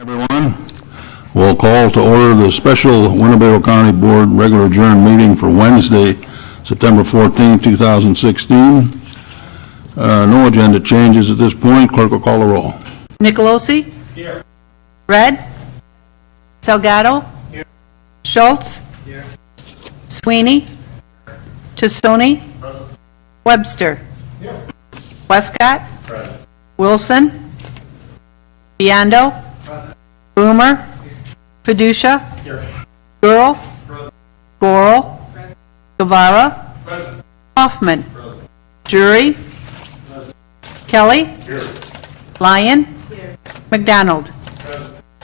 Everyone, we'll call to order the special Winnebago County Board regular adjourned meeting for Wednesday, September 14, 2016. No agenda changes at this point. Clerk will call the roll. Nicolosi? Here. Red? Salgado? Here. Schultz? Here. Sweeney? Testoni? Webster? Here. Westcott? Present. Wilson? Biondo? Boomer, Fiducia, Gurl, Gorel, Guevara, Hoffman, Jury, Kelly, Lyon, McDonald.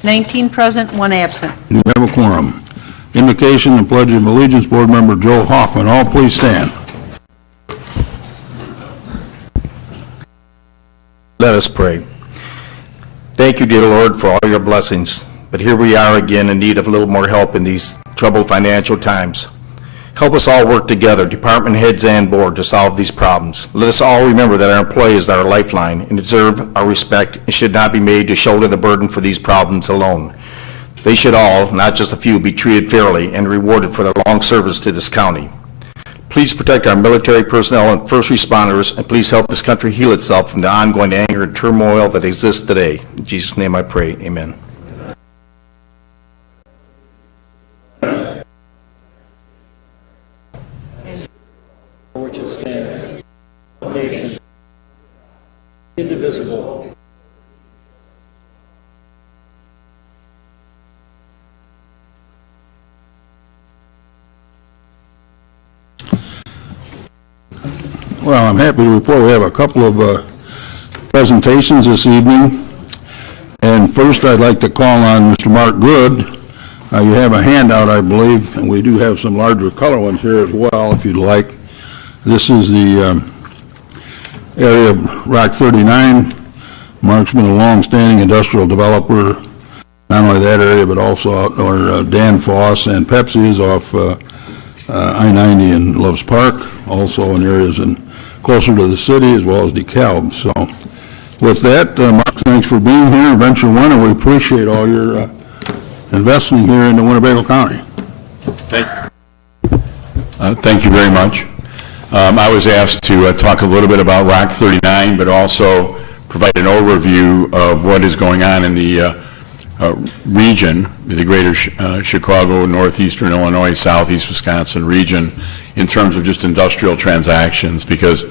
19 present, 1 absent. You have a quorum. Invocation and Pledge of Allegiance, Board Member Joe Hoffman. All please stand. Let us pray. Thank you, dear Lord, for all your blessings, but here we are again in need of a little more help in these troubled financial times. Help us all work together, department heads and board, to solve these problems. Let us all remember that our employees are our lifeline and deserve our respect and should not be made to shoulder the burden for these problems alone. They should all, not just a few, be treated fairly and rewarded for their long service to this county. Please protect our military personnel and first responders, and please help this country heal itself from the ongoing anger and turmoil that exists today. In Jesus' name I pray, amen. Which it stands, one nation, indivisible. Well, I'm happy to report we have a couple of presentations this evening. And first, I'd like to call on Mr. Mark Good. You have a handout, I believe, and we do have some larger color ones here as well, if you'd like. This is the area of Rock 39. Mark's been a long-standing industrial developer, not only that area, but also out Dan Foss and Pepsi is off I-90 in Loves Park, also in areas closer to the city as well as DeKalb. So with that, Mark, thanks for being here, Venture One, and we appreciate all your investment here in the Winnebago County. Thank you very much. I was asked to talk a little bit about Rock 39, but also provide an overview of what is going on in the region, the greater Chicago, northeastern Illinois, southeast Wisconsin region, in terms of just industrial transactions, because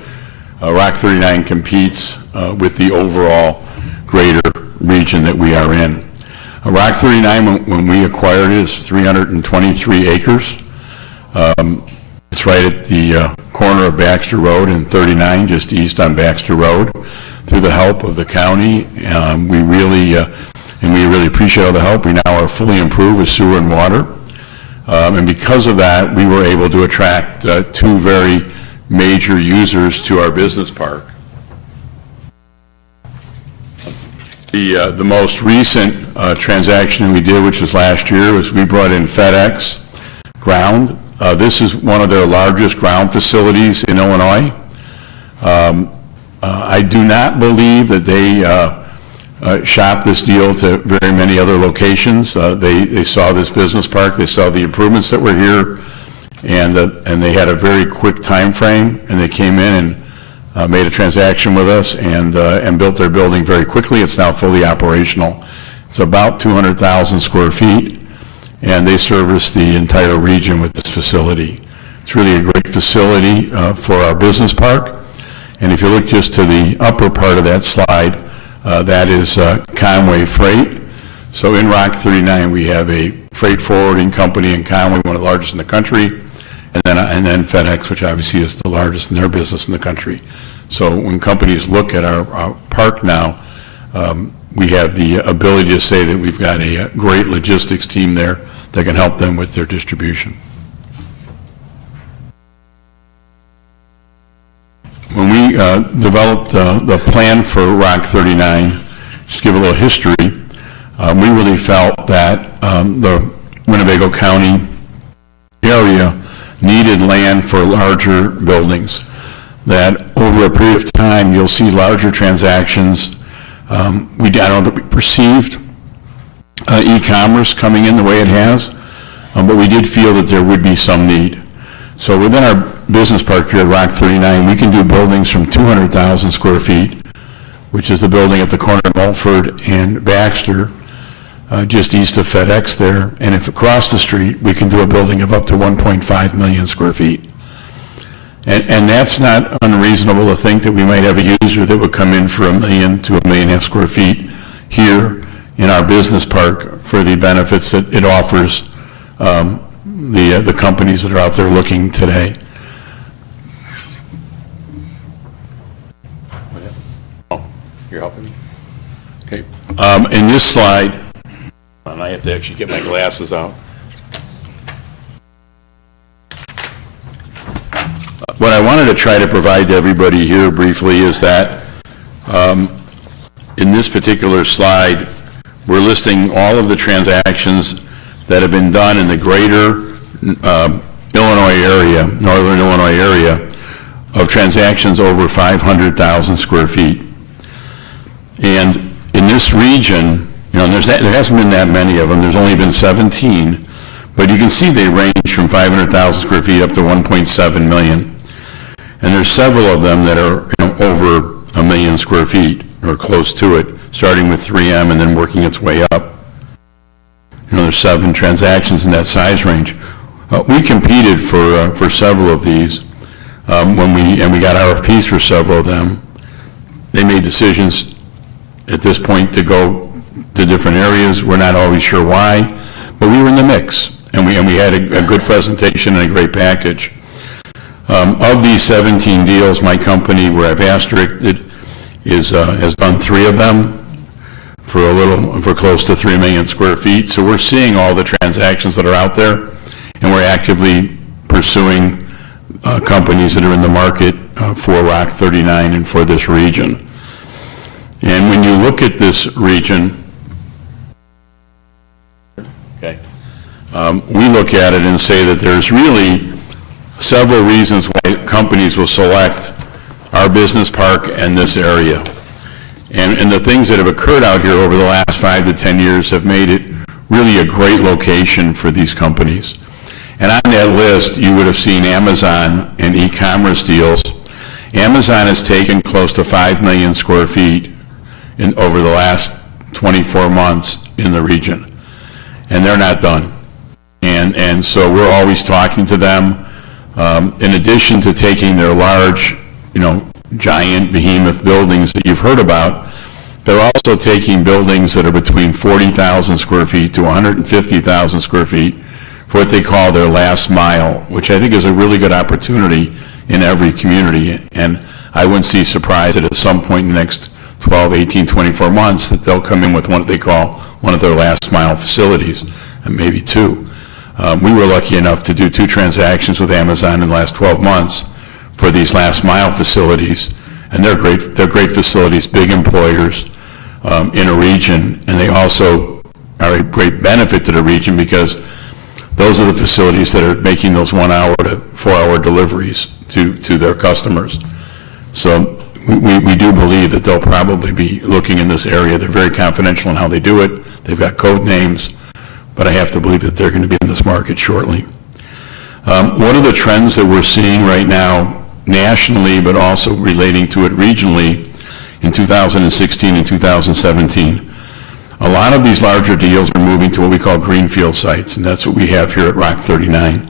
Rock 39 competes with the overall greater region that we are in. Rock 39, when we acquired it, is 323 acres. It's right at the corner of Baxter Road and 39, just east on Baxter Road. Through the help of the county, we really appreciate all the help. We now are fully improved with sewer and water. And because of that, we were able to attract two very major users to our business park. The most recent transaction we did, which was last year, was we brought in FedEx Ground. This is one of their largest ground facilities in Illinois. I do not believe that they shop this deal to very many other locations. They saw this business park, they saw the improvements that were here, and they had a very quick time frame, and they came in and made a transaction with us and built their building very quickly. It's now fully operational. It's about 200,000 square feet, and they service the entire region with this facility. It's really a great facility for our business park. And if you look just to the upper part of that slide, that is Conway Freight. So in Rock 39, we have a freight forwarding company in Conway, one of the largest in the country, and then FedEx, which obviously is the largest in their business in the country. So when companies look at our park now, we have the ability to say that we've got a great logistics team there that can help them with their distribution. When we developed the plan for Rock 39, just give a little history, we really felt that the Winnebago County area needed land for larger buildings, that over a period of time you'll see larger transactions. I don't know that we perceived e-commerce coming in the way it has, but we did feel that there would be some need. So within our business park here at Rock 39, we can do buildings from 200,000 square feet, which is the building at the corner of Mulford and Baxter, just east of FedEx there. And if across the street, we can do a building of up to 1.5 million square feet. And that's not unreasonable to think that we might have a user that would come in for 1 million to 1.5 million square feet here in our business park for the benefits that it offers the companies that are out there looking today. Oh, you're helping me? Okay. In this slide, and I have to actually get my glasses out. What I wanted to try to provide to everybody here briefly is that in this particular slide, we're listing all of the transactions that have been done in the greater Illinois area, northern Illinois area, of transactions over 500,000 square feet. And in this region, there hasn't been that many of them. There's only been 17, but you can see they range from 500,000 square feet up to 1.7 million. And there's several of them that are over 1 million square feet or close to it, starting with 3M and then working its way up. There's 7 transactions in that size range. We competed for several of these when we got RFPs for several of them. They made decisions at this point to go to different areas. We're not always sure why, but we were in the mix, and we had a good presentation and a great package. Of these 17 deals, my company, where I've asterished, has done 3 of them for close to 3 million square feet. So we're seeing all the transactions that are out there, and we're actively pursuing companies that are in the market for Rock 39 and for this region. And when you look at this region, okay, we look at it and say that there's really several reasons why companies will select our business park and this area. And the things that have occurred out here over the last 5 to 10 years have made it really a great location for these companies. And on that list, you would have seen Amazon and e-commerce deals. Amazon has taken close to 5 million square feet over the last 24 months in the region. And they're not done. And so we're always talking to them. In addition to taking their large, giant behemoth buildings that you've heard about, they're also taking buildings that are between 40,000 square feet to 150,000 square feet for what they call their last mile, which I think is a really good opportunity in every community. And I wouldn't be surprised that at some point in the next 12, 18, 24 months that they'll come in with what they call one of their last mile facilities, and maybe 2. We were lucky enough to do 2 transactions with Amazon in the last 12 months for these last mile facilities, and they're great facilities, big employers in a region, and they also are a great benefit to the region because those are the facilities that are making those 1 hour to 4 hour deliveries to their customers. So we do believe that they'll probably be looking in this area. They're very confidential in how they do it. They've got code names, but I have to believe that they're going to be in this market shortly. One of the trends that we're seeing right now nationally, but also relating to it regionally in 2016 and 2017, a lot of these larger deals are moving to what we call greenfield sites, and that's what we have here at Rock 39.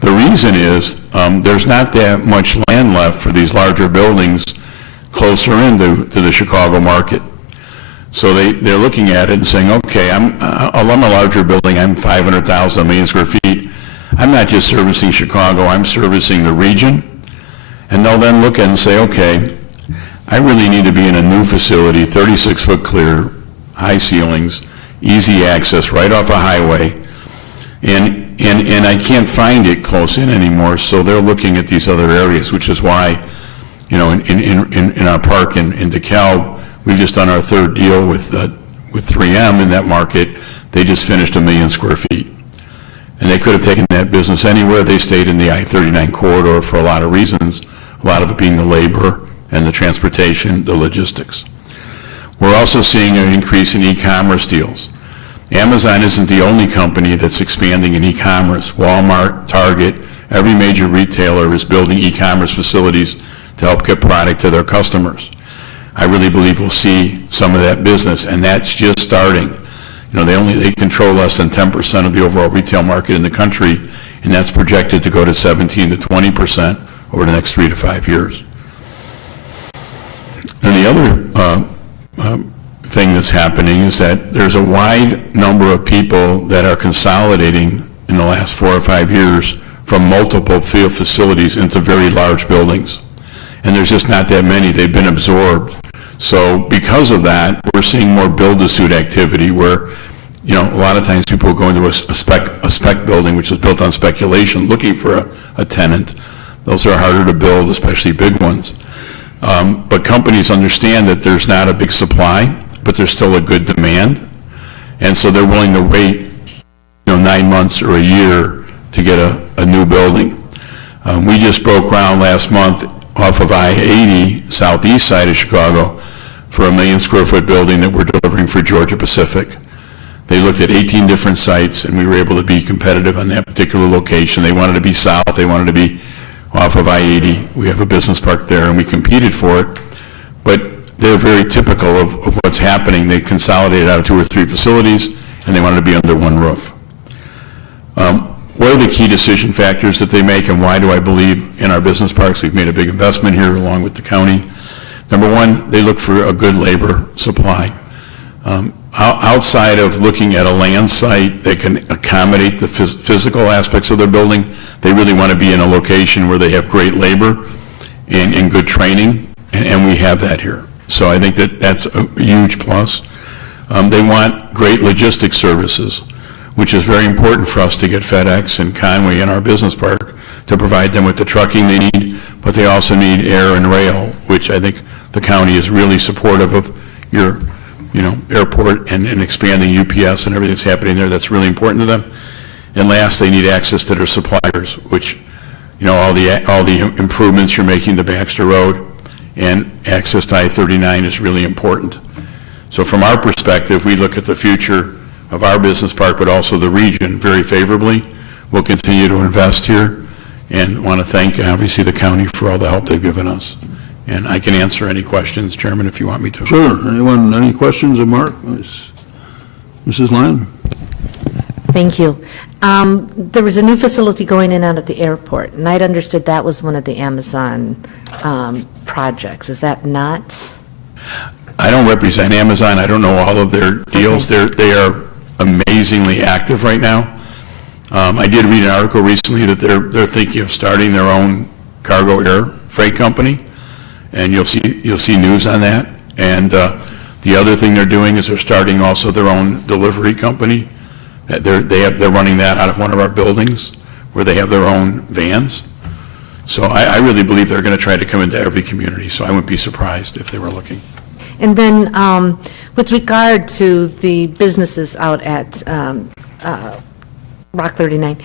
The reason is there's not that much land left for these larger buildings closer into the Chicago market. So they're looking at it and saying, okay, I'm a larger building, I'm 500,000, 1 million square feet. I'm not just servicing Chicago, I'm servicing the region. And they'll then look at it and say, okay, I really need to be in a new facility, 36-foot clear, high ceilings, easy access, right off a highway. And I can't find it close in anymore, so they're looking at these other areas, which is why, in our park in DeKalb, we've just done our 3rd deal with 3M in that market. They just finished 1 million square feet. And they could have taken that business anywhere. They stayed in the I-39 corridor for a lot of reasons, a lot of it being the labor and the transportation, the logistics. We're also seeing an increase in e-commerce deals. Amazon isn't the only company that's expanding in e-commerce. Walmart, Target, every major retailer is building e-commerce facilities to help get product to their customers. I really believe we'll see some of that business, and that's just starting. You know, they control less than 10% of the overall retail market in the country, and that's projected to go to 17 to 20% over the next 3 to 5 years. And the other thing that's happening is that there's a wide number of people that are consolidating in the last 4 or 5 years from multiple field facilities into very large buildings. And there's just not that many. They've been absorbed. So because of that, we're seeing more build-to-suit activity where, you know, a lot of times people go into a spec building, which is built on speculation, looking for a tenant. Those are harder to build, especially big ones. But companies understand that there's not a big supply, but there's still a good demand. And so they're willing to wait, you know, 9 months or a year to get a new building. We just broke ground last month off of I-80, southeast side of Chicago, for a 1 million square foot building that we're delivering for Georgia Pacific. They looked at 18 different sites, and we were able to be competitive on that particular location. They wanted to be south, they wanted to be off of I-80. We have a business park there, and we competed for it. But they're very typical of what's happening. They consolidated out of 2 or 3 facilities, and they wanted to be under one roof. What are the key decision factors that they make, and why do I believe in our business parks? We've made a big investment here along with the county. Number one, they look for a good labor supply. Outside of looking at a land site that can accommodate the physical aspects of their building, they really want to be in a location where they have great labor and good training, and we have that here. So I think that that's a huge plus. They want great logistics services, which is very important for us to get FedEx and Conway in our business park to provide them with the trucking they need, but they also need air and rail, which I think the county is really supportive of your, you know, airport and expanding UPS and everything that's happening there. That's really important to them. And last, they need access to their suppliers, which, you know, all the improvements you're making to Baxter Road and access to I-39 is really important. So from our perspective, we look at the future of our business park, but also the region, very favorably. We'll continue to invest here and want to thank, obviously, the county for all the help they've given us. And I can answer any questions, Chairman, if you want me to. Sure. Anyone, any questions of Mark? Mrs. Lyon? Thank you. There was a new facility going in out at the airport, and I'd understood that was one of the Amazon projects. Is that not? I don't represent Amazon. I don't know all of their deals. Okay. They are amazingly active right now. I did read an article recently that they're thinking of starting their own cargo air freight company, and you'll see news on that. And the other thing they're doing is they're starting also their own delivery company. They're running that out of one of our buildings where they have their own vans. So I really believe they're going to try to come into every community. So I wouldn't be surprised if they were looking. And then with regard to the businesses out at Rock 39,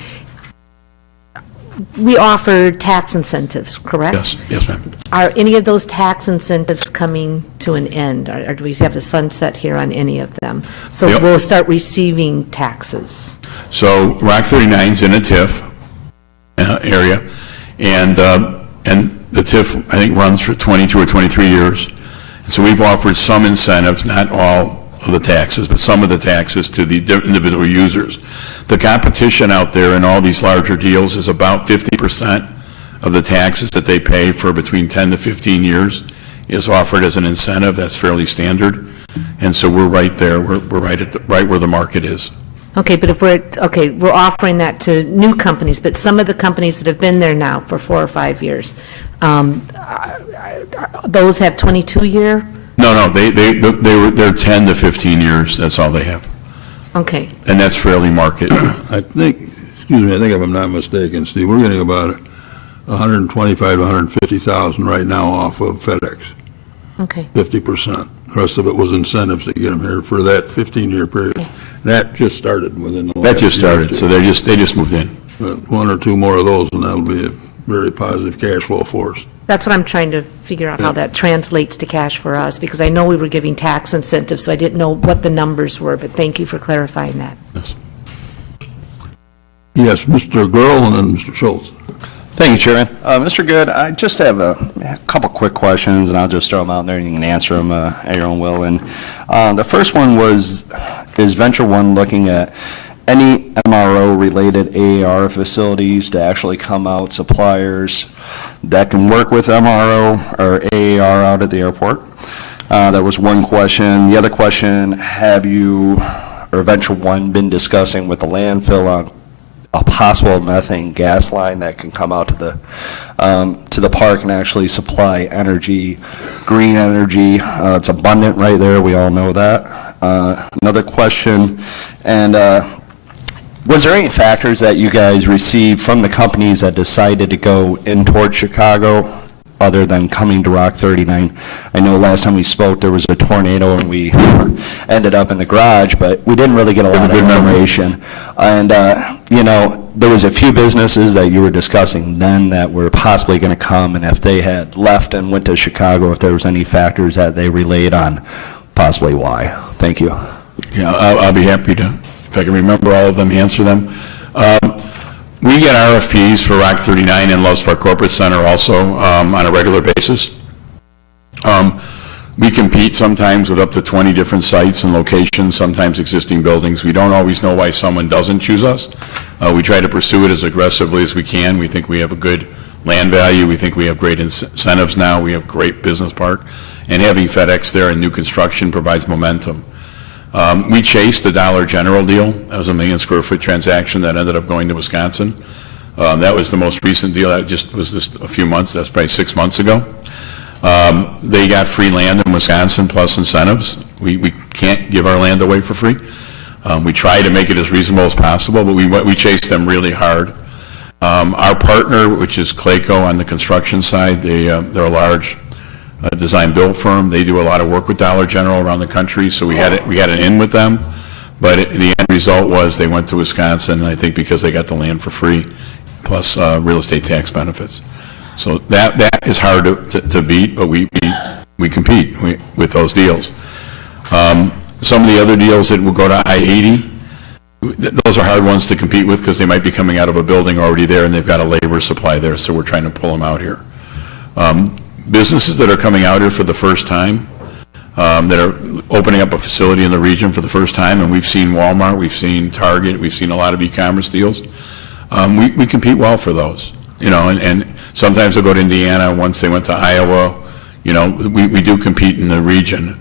we offer tax incentives, correct? Yes, ma'am. Are any of those tax incentives coming to an end, or do we have a sunset here on any of them? So Yep. we'll start receiving taxes. So Rock 39's in a TIF area, and the TIF, I think, runs for 22 or 23 years. So we've offered some incentives, not all of the taxes, but some of the taxes to the individual users. The competition out there in all these larger deals is about 50% of the taxes that they pay for between 10 to 15 years is offered as an incentive. That's fairly standard. And so we're right there. We're right where the market is. Okay, but if we're offering that to new companies, but some of the companies that have been there now for 4 or 5 years, those have 22-year? No, they're 10 to 15 years. That's all they have. Okay. And that's fairly market. I think if I'm not mistaken, Steve, we're getting about 125 to 150,000 right now off of FedEx. Okay. 50%. The rest of it was incentives to get them here for that 15-year period. Okay. That just started within the last That just year or started, two. so they just moved in. One or two more of those, and that'll be a very positive cash flow for us. That's what I'm trying to figure out, how that translates to cash for us, because I know we were giving tax incentives, so I didn't know what the numbers were, but thank you for clarifying that. Yes, Mr. Gurl and then Mr. Schultz. Thank you, Chairman. Mr. Good, I just have a couple quick questions, and I'll just throw them out there, and you can answer them at your own will. And the first one is Venture One looking at any MRO-related AAR facilities to actually come out, suppliers that can work with MRO or AAR out at the airport? That was one question. The other question, have you or Venture One been discussing with the landfill on a possible methane gas line that can come out to the park and actually supply energy, green energy? It's abundant right there, we all know that. Another question, and was there any factors that you guys received from the companies that decided to go in toward Chicago other than coming to Rock 39? I know last time we spoke, there was a tornado and we ended up in the garage, but we didn't really get a lot of information. And, there was a few businesses that you were discussing then that were possibly going to come, and if they had left and went to Chicago, if there was any factors that they relayed on, possibly why. Thank you. Yeah, I'll be happy to, if I can remember all of them, answer them. We get RFPs for Rock 39 and Loves Park Corporate Center also on a regular basis. We compete sometimes with up to 20 different sites and locations, sometimes existing buildings. We don't always know why someone doesn't choose us. We try to pursue it as aggressively as we can. We think we have a good land value. We think we have great incentives now. We have great business park. And having FedEx there in new construction provides momentum. We chased the Dollar General deal. That was a 1 million square foot transaction that ended up going to Wisconsin. That was the most recent deal. That was just a few months. That's probably 6 months ago. They got free land in Wisconsin plus incentives. We can't give our land away for free. We try to make it as reasonable as possible, but we chased them really hard. Our partner, which is Clayco on the construction side, they're a large design-build firm. They do a lot of work with Dollar General around the country, so we had an in with them. But the end result was they went to Wisconsin, I think because they got the land for free, plus real estate tax benefits. So that is hard to beat, but we compete with those deals. Some of the other deals that will go to I-80, those are hard ones to compete with because they might be coming out of a building already there and they've got a labor supply there, so we're trying to pull them out here. Businesses that are coming out here for the first time, that are opening up a facility in the region for the first time, and we've seen Walmart, we've seen Target, we've seen a lot of e-commerce deals. We compete well for those, and sometimes they'll go to Indiana. Once they went to Iowa, we do compete in the region.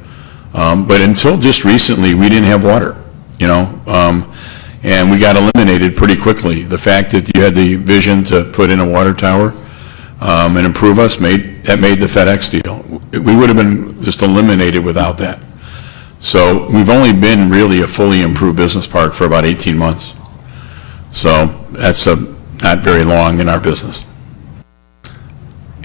But until just recently, we didn't have water, and we got eliminated pretty quickly. The fact that you had the vision to put in a water tower and improve us made the FedEx deal. We would have been just eliminated without that. So we've only been really a fully improved business park for about 18 months. So that's not very long in our business.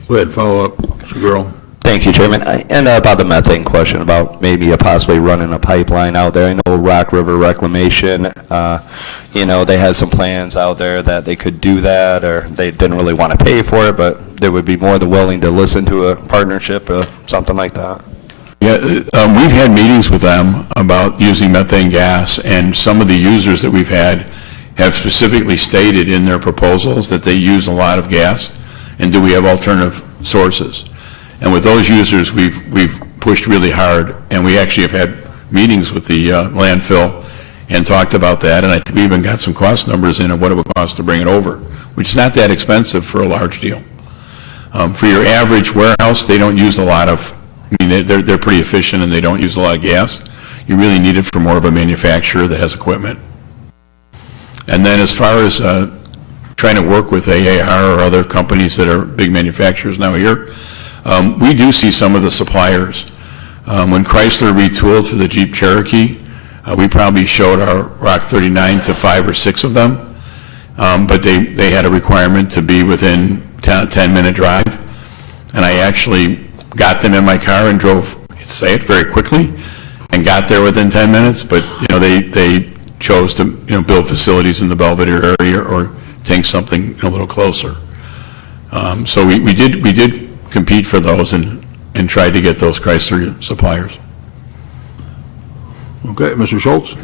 Go ahead, follow up, Mr. Gurl. Thank you, Chairman. And about the methane question, about maybe possibly running a pipeline out there. I know Rock River Reclamation, they had some plans out there that they could do that, or they didn't really want to pay for it, but they would be more than willing to listen to a partnership or something like that. Yeah, we've had meetings with them about using methane gas, and some of the users that we've had have specifically stated in their proposals that they use a lot of gas, and do we have alternative sources? And with those users, we've pushed really hard, and we actually have had meetings with the landfill and talked about that, and I think we even got some cost numbers in of what it would cost to bring it over, which is not that expensive for a large deal. For your average warehouse, they don't use a lot of, they're pretty efficient and they don't use a lot of gas. You really need it for more of a manufacturer that has equipment. And then as far as trying to work with AAR or other companies that are big manufacturers now here, we do see some of the suppliers. When Chrysler retooled for the Jeep Cherokee, we probably showed our Rock 39 to 5 or 6 of them, but they had a requirement to be within a 10-minute drive. And I actually got them in my car and drove, say it very quickly, and got there within 10 minutes, but they chose to build facilities in the Belvedere area or take something a little closer. So we did compete for those and try to get those Chrysler suppliers. Okay, Mr. Schultz?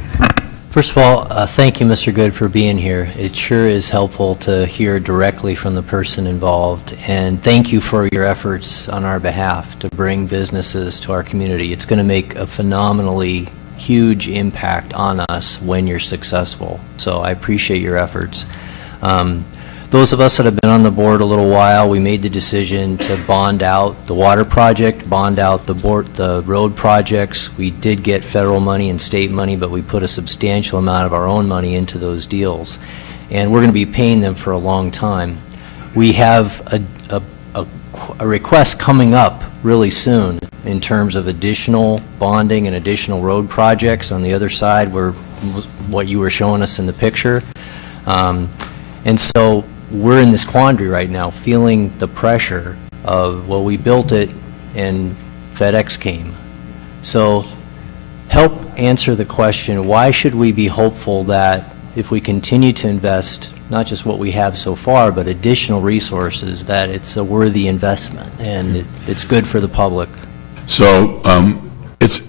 First of all, thank you, Mr. Good, for being here. It sure is helpful to hear directly from the person involved, and thank you for your efforts on our behalf to bring businesses to our community. It's going to make a phenomenally huge impact on us when you're successful, so I appreciate your efforts. Those of us that have been on the board a little while, we made the decision to bond out the water project, bond out the road projects. We did get federal money and state money, but we put a substantial amount of our own money into those deals. And we're going to be paying them for a long time. We have a request coming up really soon in terms of additional bonding and additional road projects on the other side where what you were showing us in the picture. And so we're in this quandary right now, feeling the pressure of, well, we built it and FedEx came. So help answer the question, why should we be hopeful that if we continue to invest, not just what we have so far, but additional resources, that it's a worthy investment and it's good for the public? So it's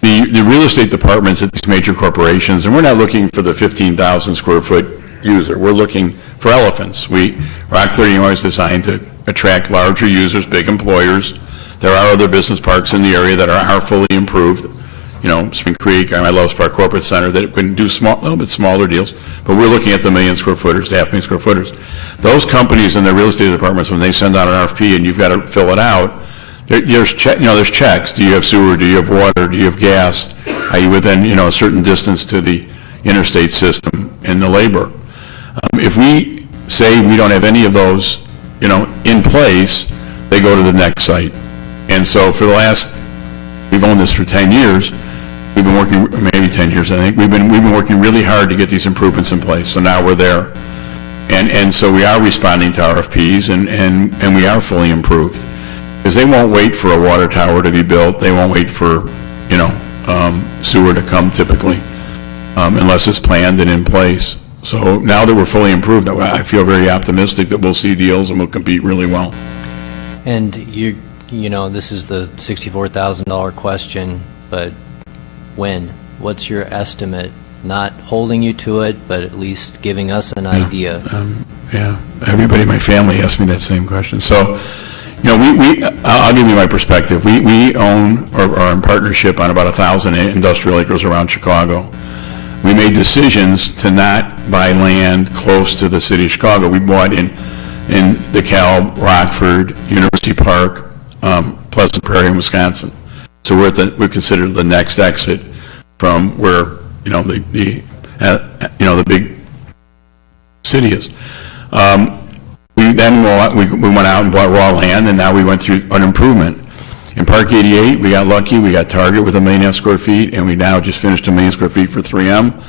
the real estate departments at these major corporations, and we're not looking for the 15,000 square foot user. We're looking for elephants. Rock 31 is designed to attract larger users, big employers. There are other business parks in the area that are fully improved. You know, Spring Creek, I love Park Corporate Center, that can do a little bit smaller deals, but we're looking at the million square footers, the half million square footers. Those companies and their real estate departments, when they send out an RFP and you've got to fill it out, there's checks. Do you have sewer? Do you have water? Do you have gas? Are you within, a certain distance to the interstate system and the labor? If we say we don't have any of those, in place, they go to the next site. And so for the last, we've owned this for 10 years, we've been working, maybe 10 years, I think, we've been working really hard to get these improvements in place, so now we're there. And so we are responding to RFPs, and we are fully improved. Because they won't wait for a water tower to be built, they won't wait for, sewer to come typically, unless it's planned and in place. So now that we're fully improved, I feel very optimistic that we'll see deals and we'll compete really well. And this is the $64,000 question, but when? What's your estimate? Not holding you to it, but at least giving us an idea. Everybody in my family asked me that same question. So, I'll give you my perspective. We own or are in partnership on about 1,000 industrial acres around Chicago. We made decisions to not buy land close to the city of Chicago. We bought in DeKalb, Rockford, University Park, Pleasant Prairie, Wisconsin. So we're considered the next exit from where the big city is. We went out and bought raw land, and now we went through an improvement. In Park 88, we got lucky. We got Target with 1.5 million square feet, and we now just finished 1 million square feet for 3M.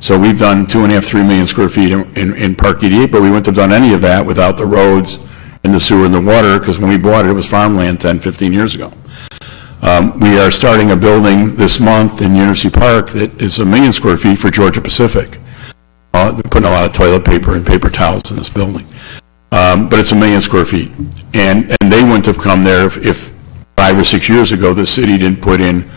So we've done 2.5, 3 million square feet in Park 88, but we wouldn't have done any of that without the roads and the sewer and the water, because when we bought it, it was farmland 10, 15 years ago. We are starting a building this month in University Park that is 1 million square feet for Georgia Pacific. They're putting a lot of toilet paper and paper towels in this building. But it's 1 million square feet. And they wouldn't have come there if 5 or 6 years ago the city didn't put in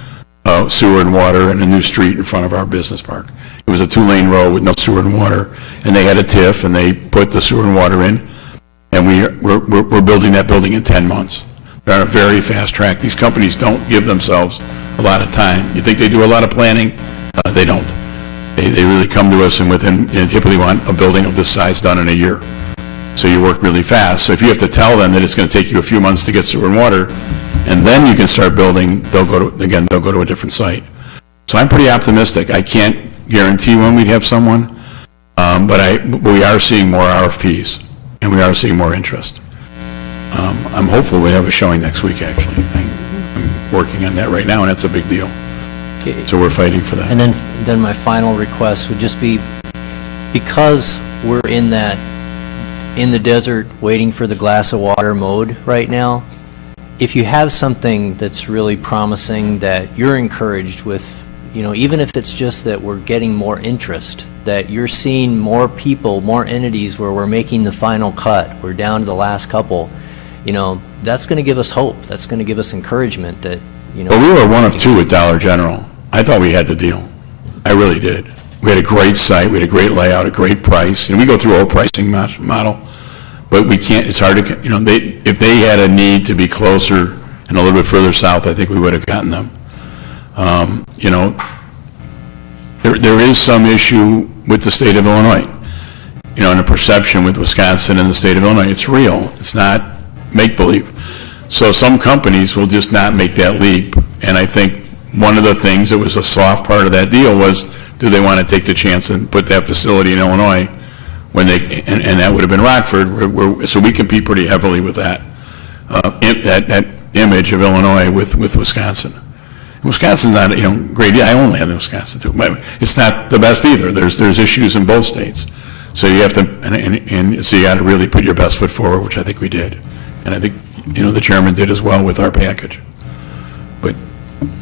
sewer and water and a new street in front of our business park. It was a 2-lane road with no sewer and water, and they had a TIF, and they put the sewer and water in, and we're building that building in 10 months. They're on a very fast track. These companies don't give themselves a lot of time. You think they do a lot of planning? They don't. They really come to us and typically want a building of this size done in a year. So you work really fast. So if you have to tell them that it's going to take you a few months to get sewer and water, and then you can start building, they'll go to a different site. So I'm pretty optimistic. I can't guarantee when we'd have someone, but we are seeing more RFPs, and we are seeing more interest. I'm hopeful we have a showing next week, actually. I'm working on that right now, and that's a big deal. Okay. So we're fighting for that. And then my final request would just be, because we're in the desert waiting for the glass of water mode right now, if you have something that's really promising that you're encouraged with, even if it's just that we're getting more interest, that you're seeing more people, more entities where we're making the final cut, we're down to the last couple, that's going to give us hope. That's going to give us encouragement that, Well, we were one of two at Dollar General. I thought we had the deal. I really did. We had a great site, we had a great layout, a great price, and we go through a whole pricing model, but we can't, it's hard to, if they had a need to be closer and a little bit further south, I think we would have gotten them. There is some issue with the state of Illinois, and a perception with Wisconsin and the state of Illinois. It's real. It's not make-believe. So some companies will just not make that leap, and I think one of the things that was a soft part of that deal was, do they want to take the chance and put that facility in Illinois when they, and that would have been Rockford, so we compete pretty heavily with that, that image of Illinois with Wisconsin. Wisconsin's not, great. I only have in Wisconsin too. But it's not the best either. There's issues in both states. So you have to, and so you got to really put your best foot forward, which I think we did. And I think, the chairman did as well with our package. But,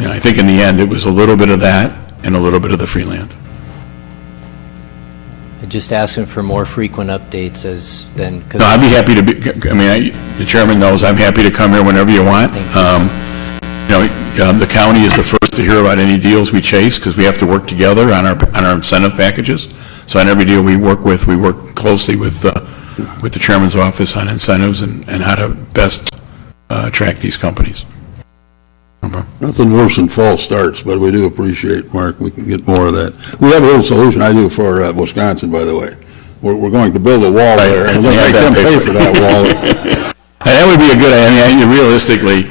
I think in the end, it was a little bit of that and a little bit of the free land. I just asking for more frequent updates as then. No, I'd be happy to be, the chairman knows I'm happy to come here whenever you want. The county is the first to hear about any deals we chase because we have to work together on our incentive packages. So on every deal we work closely with the chairman's office on incentives and how to best attract these companies. Nothing worse than false starts, but we do appreciate, Mark, we can get more of that. We have a little solution I do for Wisconsin, by the way. We're going to build a wall there, and we're going to make them pay for that wall. That would be a good, realistically,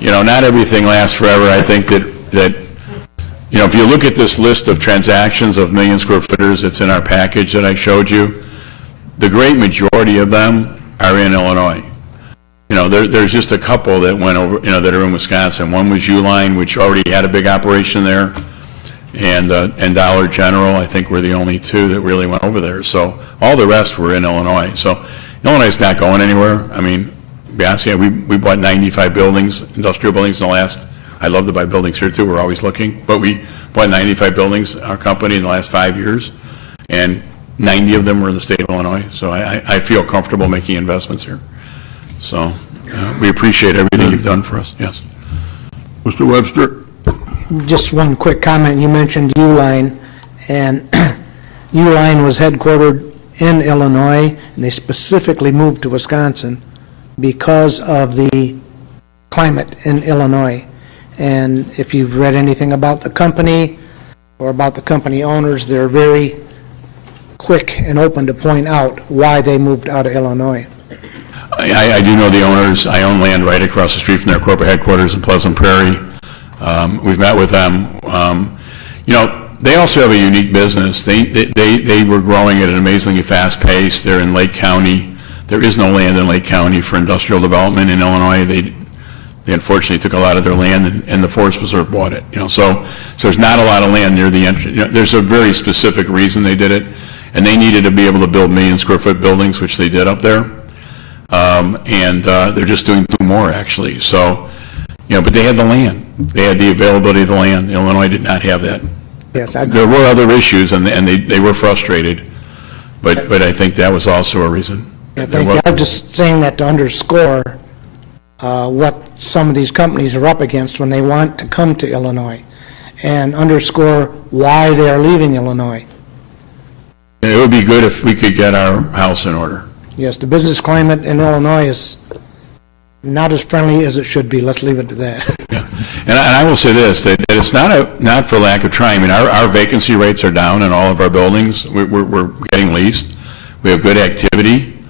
not everything lasts forever. I think that if you look at this list of transactions of million square footers that's in our package that I showed you, the great majority of them are in Illinois. There's just a couple that went over, that are in Wisconsin. One was Uline, which already had a big operation there, and Dollar General, I think, were the only two that really went over there. So all the rest were in Illinois. So Illinois is not going anywhere. We bought 95 buildings, industrial buildings in the last, I'd love to buy buildings here too, we're always looking, but we bought 95 buildings, our company, in the last 5 years, and 90 of them were in the state of Illinois, so I feel comfortable making investments here. So we appreciate everything you've done for us, yes. Mr. Webster? Just one quick comment. You mentioned Uline, and Uline was headquartered in Illinois, and they specifically moved to Wisconsin because of the climate in Illinois. And if you've read anything about the company or about the company owners, they're very quick and open to point out why they moved out of Illinois. I do know the owners. I own land right across the street from their corporate headquarters in Pleasant Prairie. We've met with them. They also have a unique business. They were growing at an amazingly fast pace. They're in Lake County. There is no land in Lake County for industrial development in Illinois. They unfortunately took a lot of their land, and the Forest Preserve bought it. So there's not a lot of land near the entrance. There's a very specific reason they did it, and they needed to be able to build million-square-foot buildings, which they did up there. They're just doing 2 more, actually. So, but they had the land. They had the availability of the land. Illinois did not have that. Yes, There were other issues, and they were frustrated, but I think that was also a reason. Thank you. I'm just saying that to underscore what some of these companies are up against when they want to come to Illinois, and underscore why they are leaving Illinois. It would be good if we could get our house in order. Yes, the business climate in Illinois is not as friendly as it should be. Let's leave it to that. Yeah. And I will say this, that it's not for lack of trying. Our vacancy rates are down in all of our buildings. We're getting leased. We have good activity.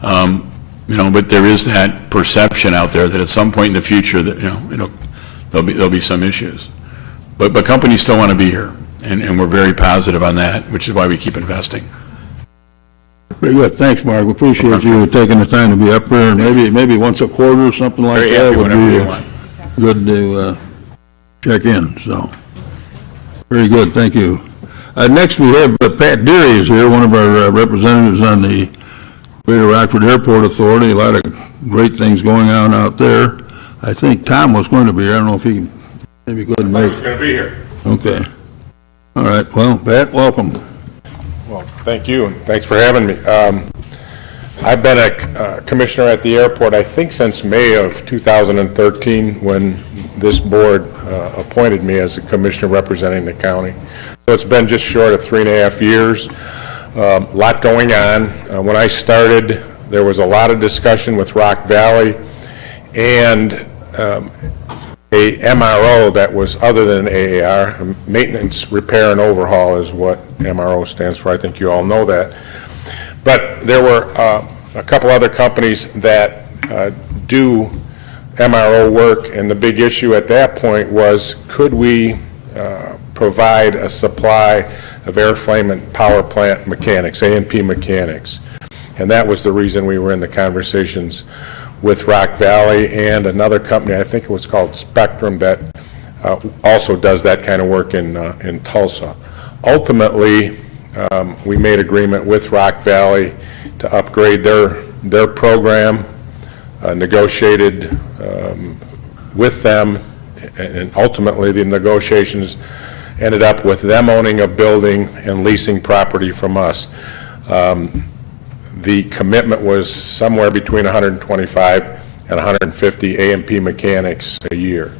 But there is that perception out there that at some point in the future that, there'll be some issues. But companies still want to be here, and we're very positive on that, which is why we keep investing. Very good. Thanks, Mark. We appreciate you taking the time to be up there, and maybe once a quarter or something like Very that happy would whenever you be want. good to check in. So, very good. Thank you. Next, we have Pat Deary is here, one of our representatives on the Greater Rockford Airport Authority. A lot of great things going on out there. I think Tom was going to be here. I don't know if he maybe couldn't make it. He's going to be here. Okay. All right. Well, Pat, welcome. Well, thank you, and thanks for having me. I've been a commissioner at the airport, I think, since May of 2013, when this board appointed me as a commissioner representing the county. So it's been just short of 3.5 years. A lot going on. When I started, there was a lot of discussion with Rock Valley and a MRO that was other than AAR. Maintenance, repair, and overhaul is what MRO stands for. I think you all know that. But there were a couple other companies that do MRO work, and the big issue at that point was, could we provide a supply of airframe and power plant mechanics, A&P mechanics? And that was the reason we were in the conversations with Rock Valley and another company, I think it was called Spectrum, that also does that kind of work in Tulsa. Ultimately, we made agreement with Rock Valley to upgrade their program, negotiated with them, and ultimately the negotiations ended up with them owning a building and leasing property from us. The commitment was somewhere between 125 and 150 A&P mechanics a year.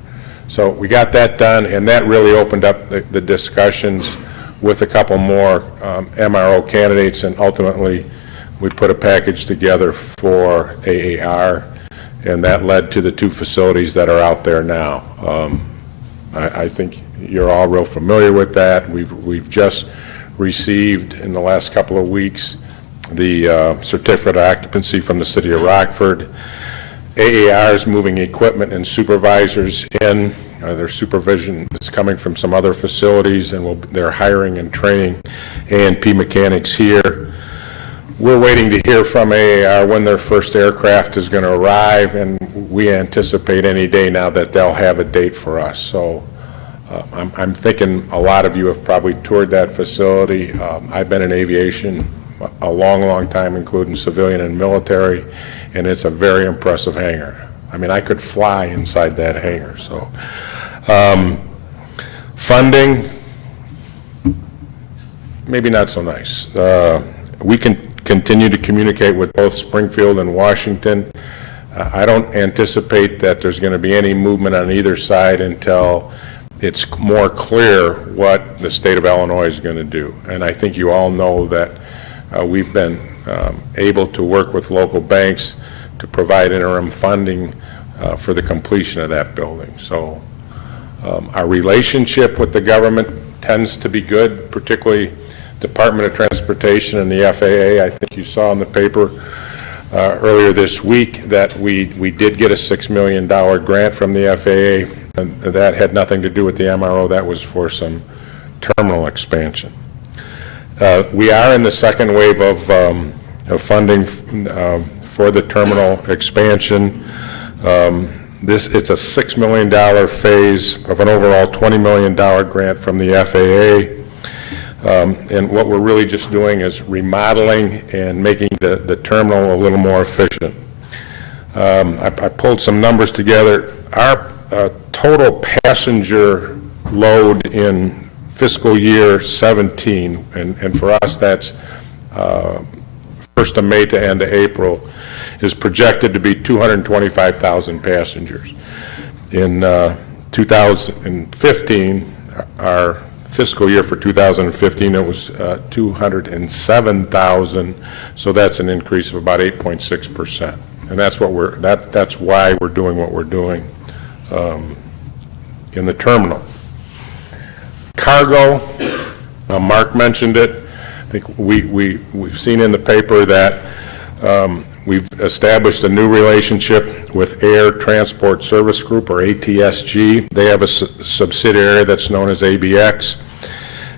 So we got that done, and that really opened up the discussions with a couple more MRO candidates, and ultimately we put a package together for AAR, and that led to the 2 facilities that are out there now. I think you're all real familiar with that. We've just received in the last couple of weeks the certificate of occupancy from the city of Rockford. AAR is moving equipment and supervisors in. Their supervision is coming from some other facilities, and they're hiring and training A&P mechanics here. We're waiting to hear from AAR when their first aircraft is going to arrive, and we anticipate any day now that they'll have a date for us. So I'm thinking a lot of you have probably toured that facility. I've been in aviation a long, long time, including civilian and military, and it's a very impressive hangar. I mean, I could fly inside that hangar. So funding, maybe not so nice. We can continue to communicate with both Springfield and Washington. I don't anticipate that there's going to be any movement on either side until it's more clear what the state of Illinois is going to do. And I think you all know that we've been able to work with local banks to provide interim funding for the completion of that building. So our relationship with the government tends to be good, particularly Department of Transportation and the FAA. I think you saw in the paper earlier this week that we did get a $6 million grant from the FAA, and that had nothing to do with the MRO. That was for some terminal expansion. We are in the second wave of funding for the terminal expansion. It's a $6 million phase of an overall $20 million grant from the FAA. And what we're really just doing is remodeling and making the terminal a little more efficient. I pulled some numbers together. Our total passenger load in fiscal year 17, and for us that's 1st of May to end of April, is projected to be 225,000 passengers. In 2015, our fiscal year for 2015, it was 207,000, so that's an increase of about 8.6%. And that's what that's why we're doing what we're doing in the terminal. Cargo, Mark mentioned it. I think we've seen in the paper that we've established a new relationship with Air Transport Service Group, or ATSG. They have a subsidiary that's known as ABX,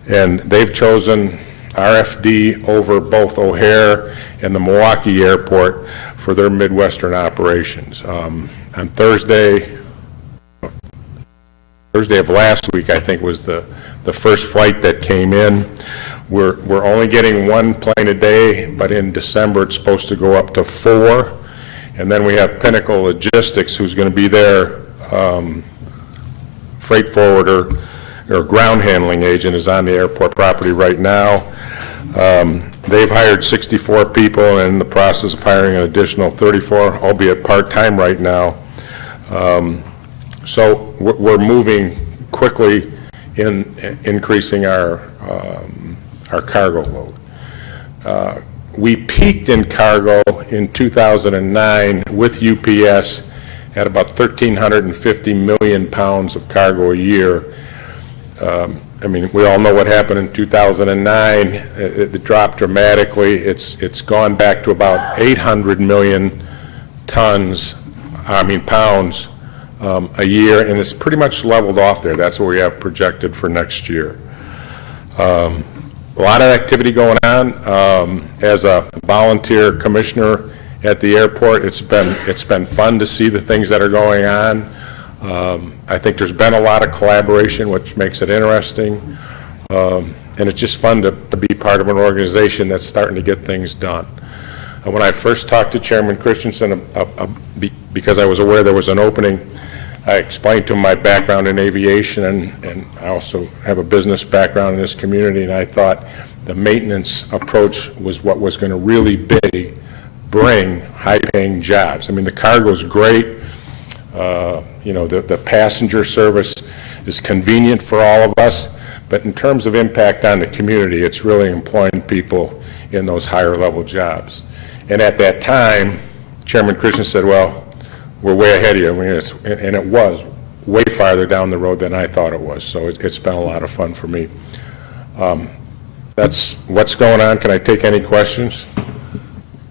and they've chosen RFD over both O'Hare and the Milwaukee Airport for their Midwestern operations. On Thursday of last week, I think, was the first flight that came in. We're only getting 1 plane a day, but in December it's supposed to go up to 4. And then we have Pinnacle Logistics, who's going to be their freight forwarder or ground handling agent, is on the airport property right now. They've hired 64 people and in the process of hiring an additional 34, albeit part-time right now. So we're moving quickly in increasing our cargo load. We peaked in cargo in 2009 with UPS at about 1,350 million pounds of cargo a year. I mean, we all know what happened in 2009. It dropped dramatically. It's gone back to about 800 million pounds a year, and it's pretty much leveled off there. That's what we have projected for next year. A lot of activity going on. As a volunteer commissioner at the airport, it's been fun to see the things that are going on. I think there's been a lot of collaboration, which makes it interesting, and it's just fun to be part of an organization that's starting to get things done. When I first talked to Chairman Christensen, because I was aware there was an opening, I explained to him my background in aviation, and I also have a business background in this community, and I thought the maintenance approach was what was going to really bring high-paying jobs. I mean, the cargo's great. You know, the passenger service is convenient for all of us, but in terms of impact on the community, it's really employing people in those higher-level jobs. And at that time, Chairman Christian said, well, we're way ahead of you. I mean, and it was way farther down the road than I thought it was, so it's been a lot of fun for me. That's what's going on. Can I take any questions?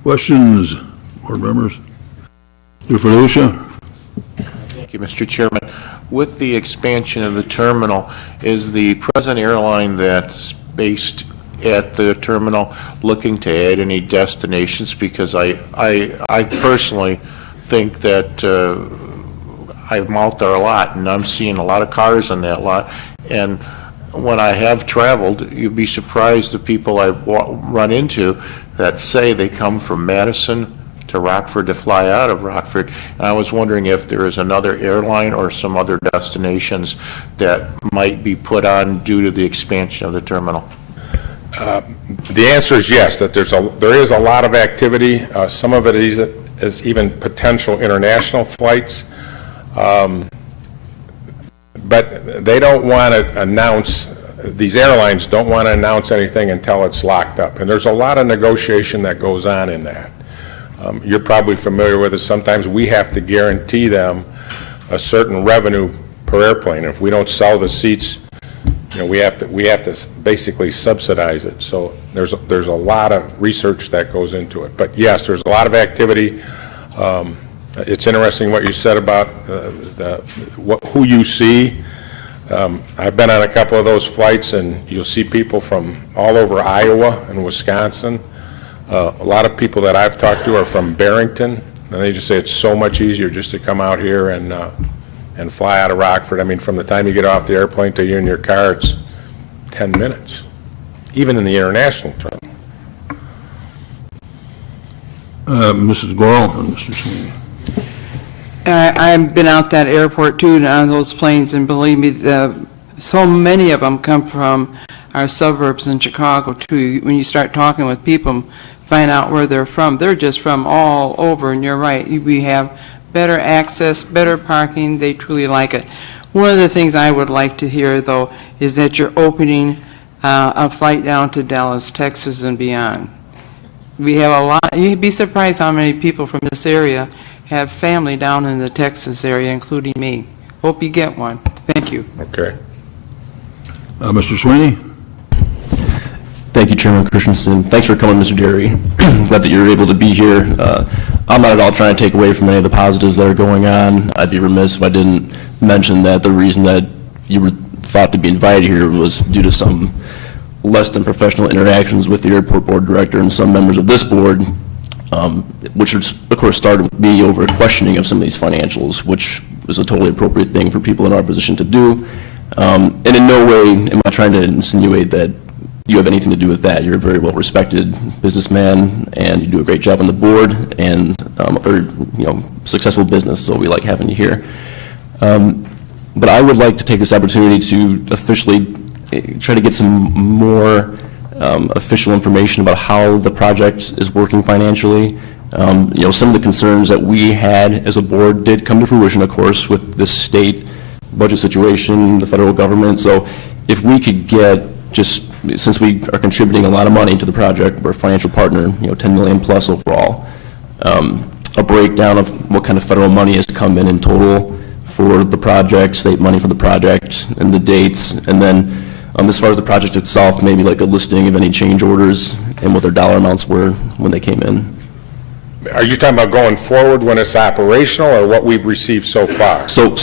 Questions, board members? Mr. Felucia? Thank you, Mr. Chairman. With the expansion of the terminal, is the present airline that's based at the terminal looking to add any destinations? Because I personally think that I'm out there a lot, and I'm seeing a lot of cars on that lot. And when I have traveled, you'd be surprised the people I run into that say they come from Madison to Rockford to fly out of Rockford. And I was wondering if there is another airline or some other destinations that might be put on due to the expansion of the terminal. The answer is yes, that there is a lot of activity. Some of it is even potential international flights. But they don't want to announce, these airlines don't want to announce anything until it's locked up. And there's a lot of negotiation that goes on in that. You're probably familiar with it. Sometimes we have to guarantee them a certain revenue per airplane. If we don't sell the seats, you know, we have to basically subsidize it. So there's a lot of research that goes into it. But yes, there's a lot of activity. It's interesting what you said about who you see. I've been on a couple of those flights, and you'll see people from all over Iowa and Wisconsin. A lot of people that I've talked to are from Barrington, and they just say it's so much easier just to come out here and fly out of Rockford. I mean, from the time you get off the airplane till you're in your car, it's 10 minutes, even in the international terminal. Mrs. Gorel and Mr. Sweeney. I've been out that airport too, and on those planes, and believe me, so many of them come from our suburbs in Chicago too. When you start talking with people, find out where they're from. They're just from all over, and you're right. We have better access, better parking. They truly like it. One of the things I would like to hear, though, is that you're opening a flight down to Dallas, Texas, and beyond. We have a lot. You'd be surprised how many people from this area have family down in the Texas area, including me. Hope you get one. Thank you. Okay. Mr. Sweeney? Thank you, Chairman Christensen. Thanks for coming, Mr. Derry. Glad that you're able to be here. I'm not at all trying to take away from any of the positives that are going on. I'd be remiss if I didn't mention that the reason that you were thought to be invited here was due to some less than professional interactions with the airport board director and some members of this board, which of course started with me over questioning of some of these financials, which is a totally appropriate thing for people in our position to do. And in no way am I trying to insinuate that you have anything to do with that. You're a very well-respected businessman, and you do a great job on the board, and a very successful business, so we like having you here. But I would like to take this opportunity to officially try to get some more official information about how the project is working financially. Some of the concerns that we had as a board did come to fruition, of course, with this state budget situation, the federal government. So if we could get, just since we are contributing a lot of money to the project, we're a financial partner, 10 million plus overall, a breakdown of what kind of federal money has come in total for the project, state money for the project, and the dates, and then as far as the project itself, maybe like a listing of any change orders and what their dollar amounts were when they came in. Are you talking about going forward when it's operational, or what we've received so far? So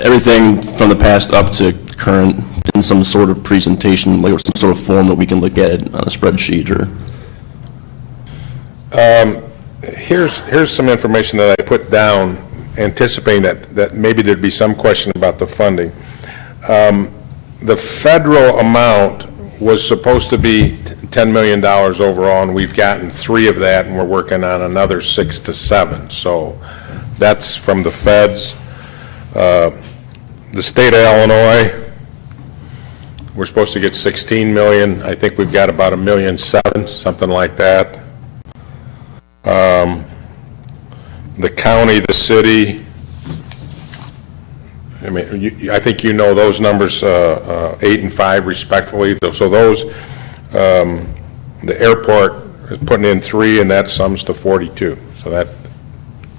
everything from the past up to current in some sort of presentation, like, or some sort of form that we can look at it on a spreadsheet or. Here's some information that I put down, anticipating that maybe there'd be some question about the funding. The federal amount was supposed to be $10 million overall, and we've gotten 3 of that, and we're working on another 6 to 7. So that's from the feds. The state of Illinois, we're supposed to get 16 million. I think we've got about $1.7 million, something like that. The county, the city, I mean, I think you know those numbers, 8 and 5 respectively. So those, the airport is putting in 3, and that sums to 42. So that,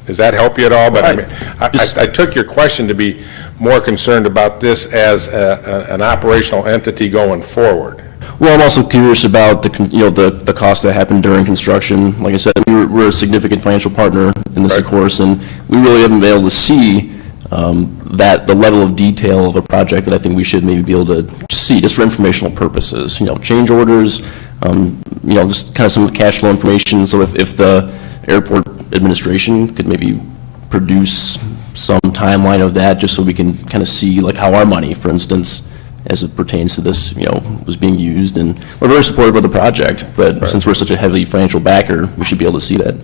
does that help you at all? But I mean, I took your question to be more concerned about this as an operational entity going forward. Well, I'm also curious about the costs that happened during construction. Like I said, we're a significant financial partner in this, of course, and we really haven't been able to see the level of detail of a project that I think we should maybe be able to see, just for informational purposes. Change orders, just kind of some cash flow information. So if the airport administration could maybe produce some timeline of that, just so we can kind of see like how our money, for instance, as it pertains to this, was being used. And we're very supportive of the project, but since we're such a heavy financial backer, we should be able to see that.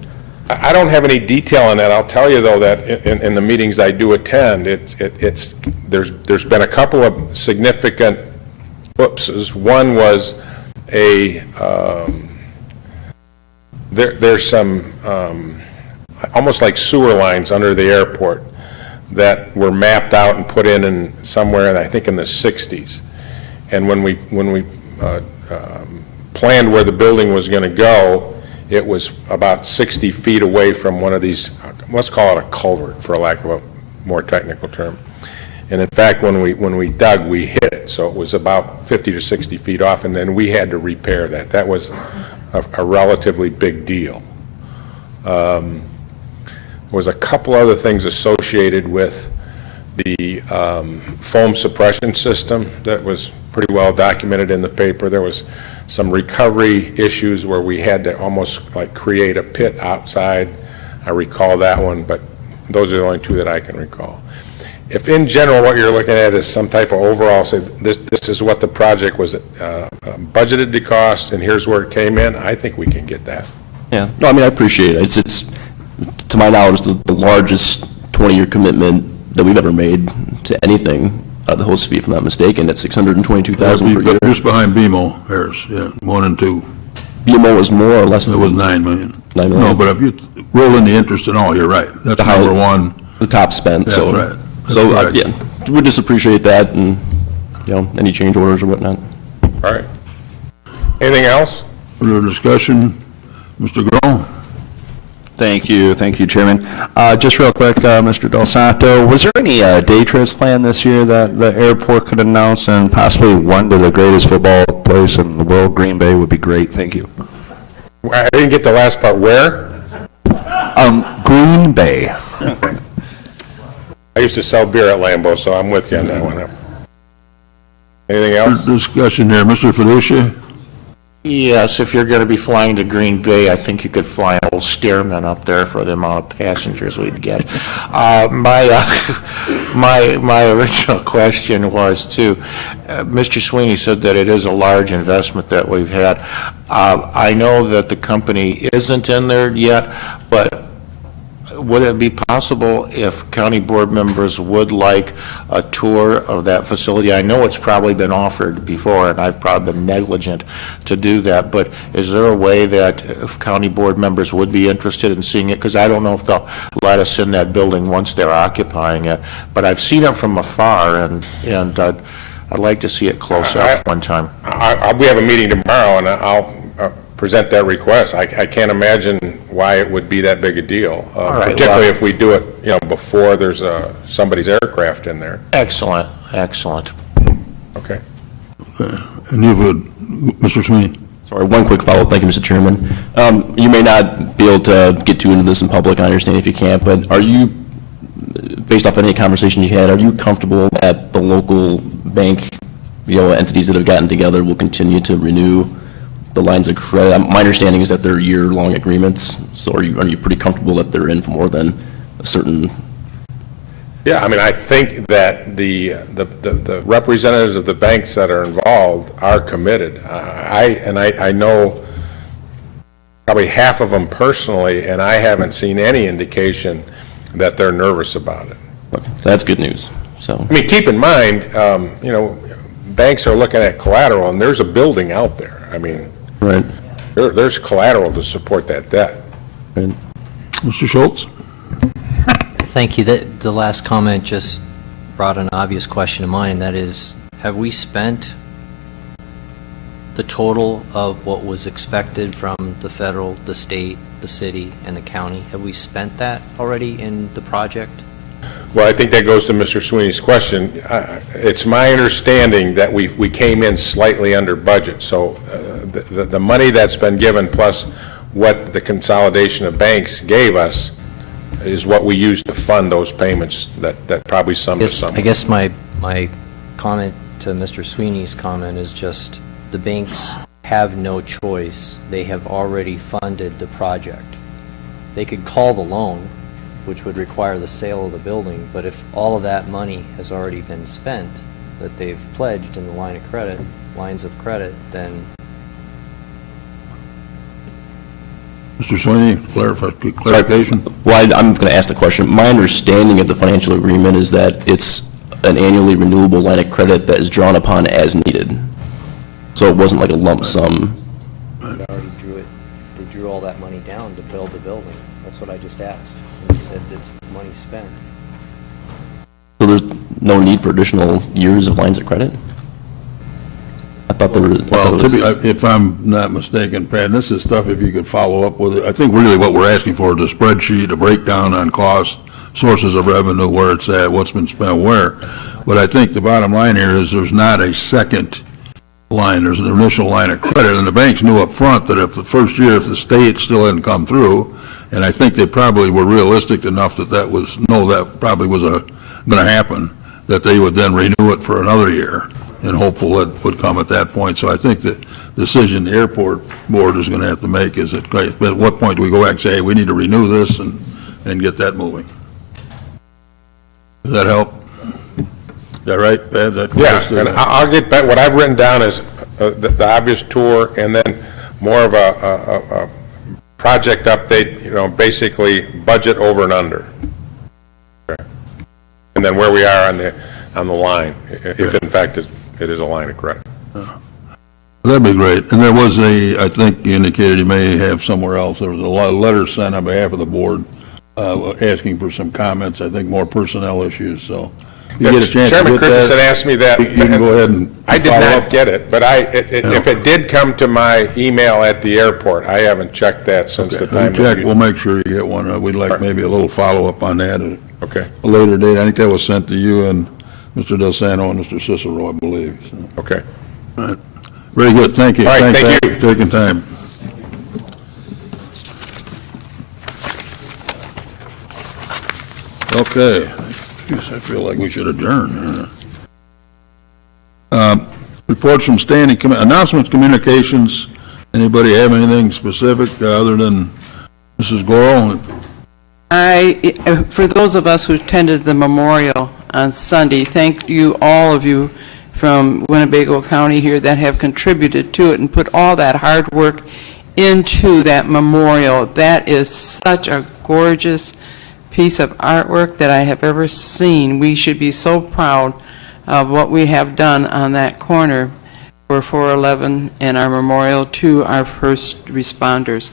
I don't have any detail on that. I'll tell you, though, that in the meetings I do attend, there's been a couple of significant whoopses. One was there's some almost like sewer lines under the airport that were mapped out and put in somewhere, I think in the 60s. And when we planned where the building was going to go, it was about 60 feet away from one of these, let's call it a culvert, for lack of a more technical term. And in fact, when we dug, we hit it, so it was about 50 to 60 feet off, and then we had to repair that. That was a relatively big deal. There was a couple other things associated with the foam suppression system that was pretty well documented in the paper. There was some recovery issues where we had to almost like create a pit outside. I recall that one, but those are the only 2 that I can recall. If in general what you're looking at is some type of overall, say this is what the project was budgeted to cost and here's where it came in, I think we can get that. Yeah, no, I mean, I appreciate it. It's to my knowledge, the largest 20-year commitment that we've ever made to anything out of the host fee, if I'm not mistaken, at $622,000 per year. Just behind BMO, Harris, yeah, 1 and 2. BMO was more or less than? It was $9 million. $9 million. No, but if you roll in the interest and all, you're right. That's the number 1. The top spent. That's so, right. That's so correct. yeah, we just appreciate that, and any change orders or whatnot. All right. Anything else? Further discussion, Mr. Grohl? Thank you, Chairman. Just real quick, Mr. Del Santo, was there any day trips planned this year that the airport could announce, and possibly one to the greatest football place in the world, Green Bay, would be great? Thank you. I didn't get the last part. Where? Green Bay. I used to sell beer at Lambeau, so I'm with you on that one. Anything else? Discussion there, Mr. Fiducia? Yes, if you're going to be flying to Green Bay, I think you could fly an old Stearman up there for the amount of passengers we'd get. My original question was to, Mr. Sweeney said that it is a large investment that we've had. I know that the company isn't in there yet, but would it be possible if county board members would like a tour of that facility? I know it's probably been offered before, and I've probably been negligent to do that, but is there a way that if county board members would be interested in seeing it? Because I don't know if they'll let us in that building once they're occupying it, but I've seen it from afar, and I'd like to see it close up one time. We have a meeting tomorrow, and I'll present that request. I can't imagine why it would be that big a deal, right, particularly well, if we do it, before there's somebody's aircraft in there. Excellent, excellent. Okay. And you would, Mr. Sweeney? Sorry, one quick follow-up. Thank you, Mr. Chairman. You may not be able to get too into this in public, I understand if you can't, but are you, based off any conversation you had, are you comfortable that the local bank, entities that have gotten together will continue to renew the lines of credit? My understanding is that they're year-long agreements, so are you pretty comfortable that they're in for more than a certain? Yeah, I mean, I think that the representatives of the banks that are involved are committed. I know probably half of them personally, and I haven't seen any indication that they're nervous about it. Okay, that's good news. So, I mean, keep in mind, banks are looking at collateral, and there's a building out there. I mean, right. There's collateral to support that debt. Right. Mr. Schultz? Thank you. The last comment just brought an obvious question to mind, that is, have we spent the total of what was expected from the federal, the state, the city, and the county? Have we spent that already in the project? Well, I think that goes to Mr. Sweeney's question. It's my understanding that we came in slightly under budget. So the money that's been given plus what the consolidation of banks gave us is what we used to fund those payments that probably sum to something. I guess my comment to Mr. Sweeney's comment is just the banks have no choice. They have already funded the project. They could call the loan, which would require the sale of the building, but if all of that money has already been spent, that they've pledged in the lines of credit, then... Mr. Sweeney, clarification? Well, I'm going to ask the question. My understanding of the financial agreement is that it's an annually renewable line of credit that is drawn upon as needed. So it wasn't like a lump sum. They already drew all that money down to build the building. That's what I just asked. And he said it's money spent. So there's no need for additional years of lines of credit? I thought there was... Well, if I'm not mistaken, Pat, and this is stuff if you could follow up with it. I think really what we're asking for is a spreadsheet, a breakdown on cost, sources of revenue, where it's at, what's been spent where. But I think the bottom line here is there's not a second line. There's an initial line of credit, and the banks knew up front that if the first year, if the state still hadn't come through, and I think they probably were realistic enough that that probably was going to happen, that they would then renew it for another year, and hopeful it would come at that point. So I think the decision the airport board is going to have to make is at what point do we go back and say, hey, we need to renew this and get that moving? Does that help? Is that right, Pat? Yeah, and I'll get back. What I've written down is the obvious tour, and then more of a project update, basically budget over and under. Okay. And then where we are on the line, if in fact it is a line of credit. That'd be great. And there was I think you indicated you may have somewhere else, there was a letter sent on behalf of the board asking for some comments, I think more personnel issues, so. You get a chance Chairman to get Christensen that, asked me that. you can go ahead and I did follow not up. get it, but if it did come to my email at the airport, I haven't checked that since the time. We'll make sure you get one. We'd like maybe a little follow-up on that at Okay. a later date. I think that was sent to you and Mr. Del Sano and Mr. Cicero, I believe. So. Okay. All right. Very good. Thank you. All right, Thanks, thank Pat, you. for taking time. Okay. Jeez, I feel like we should adjourn. Reports from standing announcements, communications. Anybody have anything specific other than Mrs. Gorel? For those of us who attended the memorial on Sunday, thank you, all of you from Winnebago County here that have contributed to it and put all that hard work into that memorial. That is such a gorgeous piece of artwork that I have ever seen. We should be so proud of what we have done on that corner for 411 and our memorial to our first responders.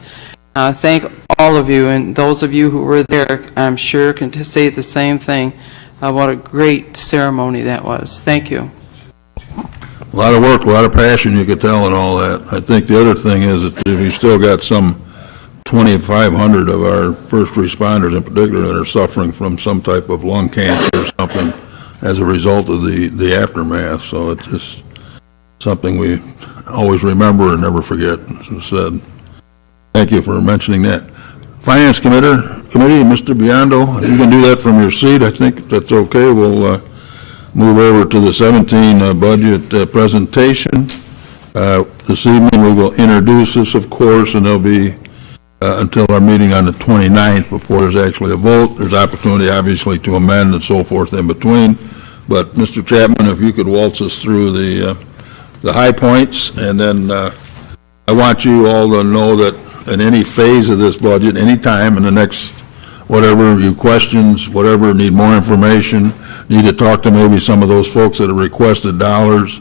Thank all of you, and those of you who were there, I'm sure, can say the same thing. What a great ceremony that was. Thank you. A lot of work, a lot of passion, you could tell, and all that. I think the other thing is that we still got some 2,500 of our first responders in particular that are suffering from some type of lung cancer or something as a result of the aftermath. So it's just something we always remember and never forget, as I said. Thank you for mentioning that. Finance Committee, Mr. Biondo, you can do that from your seat. I think if that's okay, we'll move over to the 17 budget presentation. This evening, we will introduce this, of course, and there'll be until our meeting on the 29th before there's actually a vote. There's opportunity, obviously, to amend and so forth in between. But, Mr. Chapman, if you could waltz us through the high points, and then I want you all to know that in any phase of this budget, any time in the next, whatever, you questions, whatever, need more information, need to talk to maybe some of those folks that have requested dollars,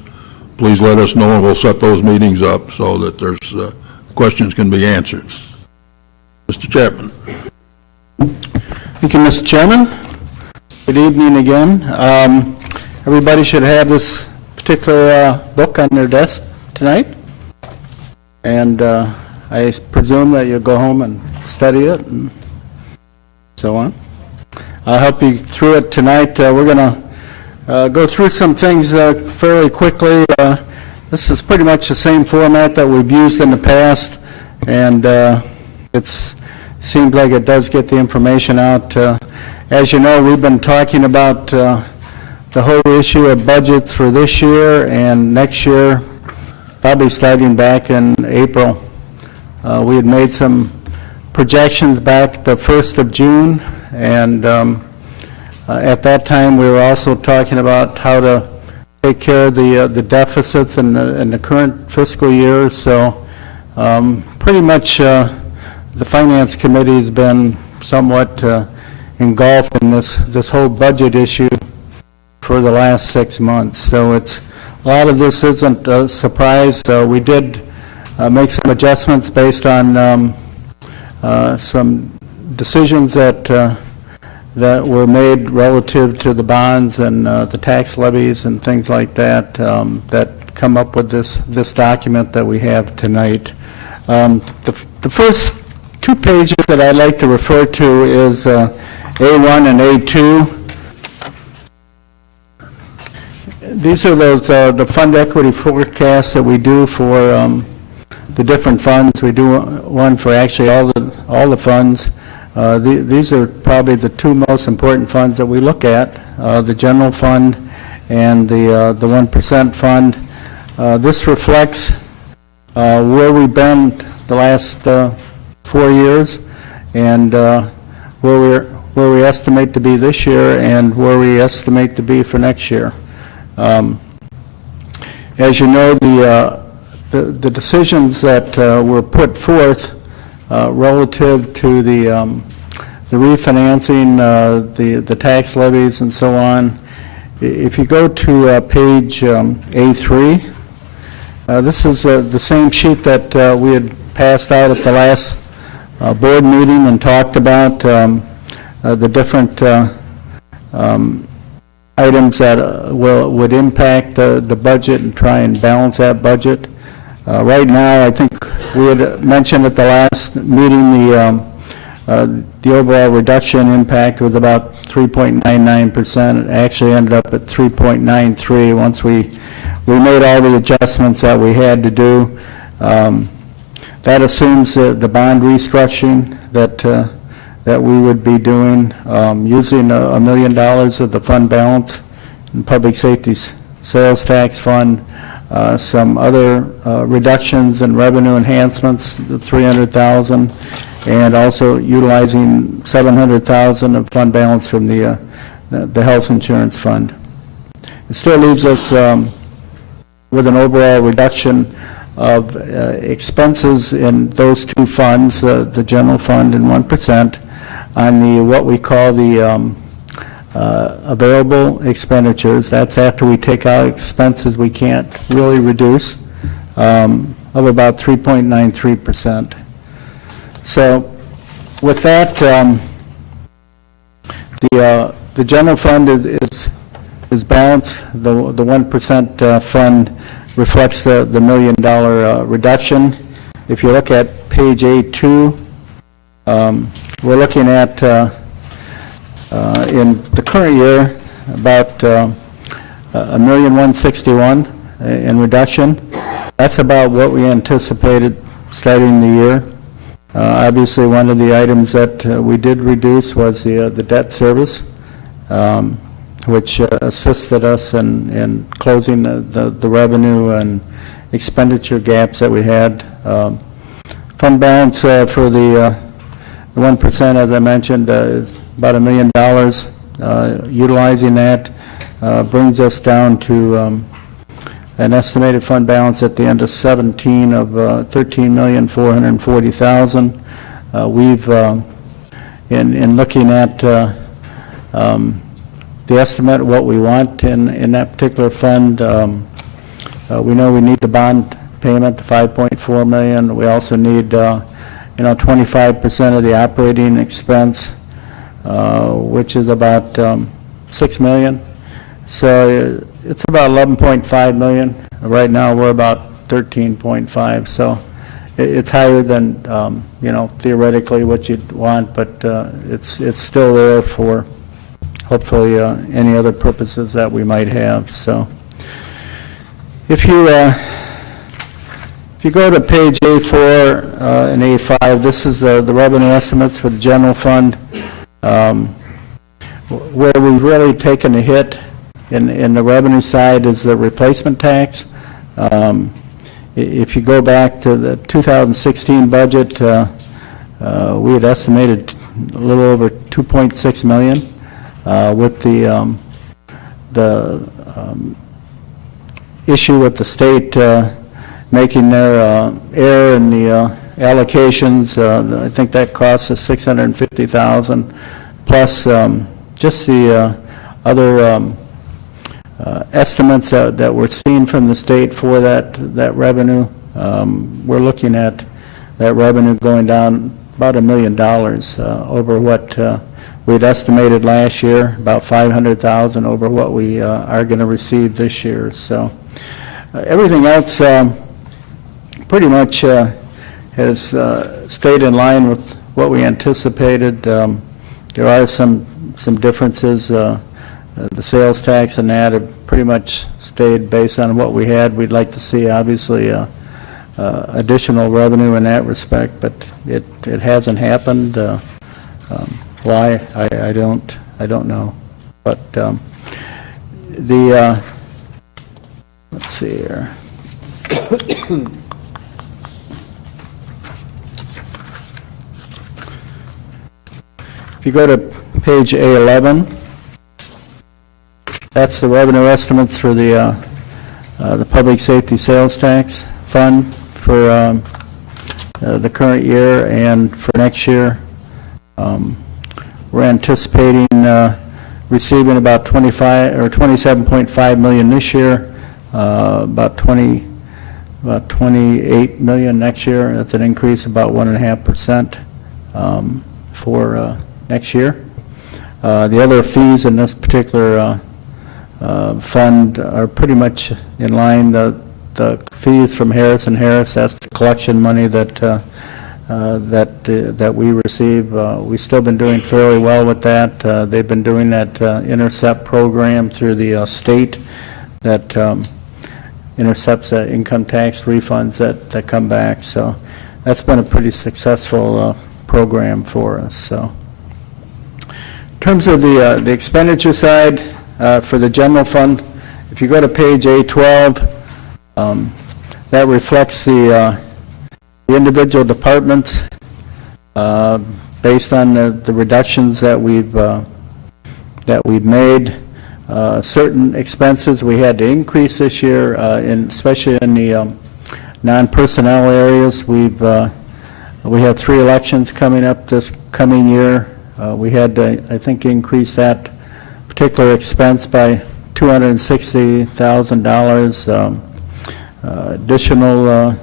please let us know, and we'll set those meetings up so that there's questions can be answered. Mr. Chapman. Thank you, Mr. Chairman. Good evening again. Everybody should have this particular book on their desk tonight, and I presume that you'll go home and study it and so on. I'll help you through it tonight. We're going to go through some things fairly quickly. This is pretty much the same format that we've used in the past, and it seems like it does get the information out. As you know, we've been talking about the whole issue of budgets for this year and next year, probably starting back in April. We had made some projections back the 1st of June, and at that time we were also talking about how to take care of the deficits in the current fiscal year. So pretty much the Finance Committee has been somewhat engulfed in this whole budget issue for the last 6 months. So a lot of this isn't a surprise. We did make some adjustments based on some decisions that were made relative to the bonds and the tax levies and things like that that come up with this document that we have tonight. The first 2 pages that I'd like to refer to is A1 and A2. These are those the fund equity forecasts that we do for the different funds. We do one for actually all the funds. These are probably the 2 most important funds that we look at, the general fund and the 1% fund. This reflects where we've been the last 4 years and where we estimate to be this year and where we estimate to be for next year. As you know, the decisions that were put forth relative to the refinancing, the tax levies and so on, if you go to page A3, this is the same sheet that we had passed out at the last board meeting and talked about the different items that would impact the budget and try and balance that budget. Right now, I think we had mentioned at the last meeting the overall reduction impact was about 3.99%. It actually ended up at 3.93 once we made all the adjustments that we had to do. That assumes the bond restructuring that we would be doing, using $1 million of the fund balance in public safety sales tax fund, some other reductions in revenue enhancements, the $300,000, and also utilizing $700,000 of fund balance from the health insurance fund. It still leaves us with an overall reduction of expenses in those 2 funds, the general fund and 1%, on the, what we call the available expenditures. That's after we take out expenses we can't really reduce, of about 3.93%. So with that, the general fund is balanced. The 1% fund reflects the $1 million reduction. If you look at page A2, we're looking at in the current year about $1,161,000 in reduction. That's about what we anticipated starting the year. Obviously, one of the items that we did reduce was the debt service, which assisted us in closing the revenue and expenditure gaps that we had. Fund balance for the 1%, as I mentioned, is about $1 million. Utilizing that brings us down to an estimated fund balance at the end of 17 of $13,440,000. We've, in looking at the estimate of what we want in that particular fund, we know we need the bond payment, the $5.4 million. We also need 25% of the operating expense, which is about $6 million. So it's about $11.5 million. Right now, we're about 13.5. So it's higher than, theoretically what you'd want, but it's still there for hopefully any other purposes that we might have. So if you go to page A4 and A5, this is the revenue estimates for the general fund. Where we've really taken a hit in the revenue side is the replacement tax. If you go back to the 2016 budget, we had estimated a little over $2.6 million. With the issue with the state making their error in the allocations, I think that cost us $650,000, plus just the other estimates that we're seeing from the state for that revenue. We're looking at that revenue going down about $1 million over what we'd estimated last year, about $500,000 over what we are going to receive this year. So everything else pretty much has stayed in line with what we anticipated. There are some differences. The sales tax and that have pretty much stayed based on what we had. We'd like to see, obviously, additional revenue in that respect, but it hasn't happened. Why? I don't know. But let's see here. If you go to page A11, that's the revenue estimates for the public safety sales tax fund for the current year and for next year. We're anticipating receiving about 27.5 million this year, about 28 million next year. That's an increase of about 1.5% for next year. The other fees in this particular fund are pretty much in line. The fees from Harris & Harris, that's the collection money that we receive. We've still been doing fairly well with that. They've been doing that intercept program through the state that intercepts income tax refunds that come back. So that's been a pretty successful program for us. So in terms of the expenditure side for the general fund, if you go to page A12, that reflects the individual departments based on the reductions that we've made. Certain expenses we had to increase this year, especially in the non-personnel areas. We have 3 elections coming up this coming year. We had to, I think, increase that particular expense by $260,000. Additional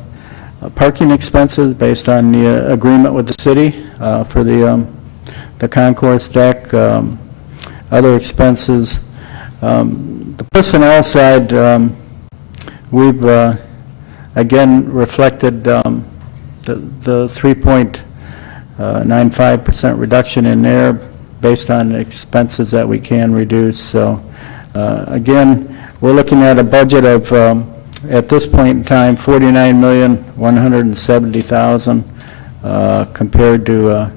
parking expenses based on the agreement with the city for the concourse deck, other expenses. The personnel side, we've again reflected the 3.95% reduction in there based on expenses that we can reduce. So again, we're looking at a budget of at this point in time, $49,170,000 compared to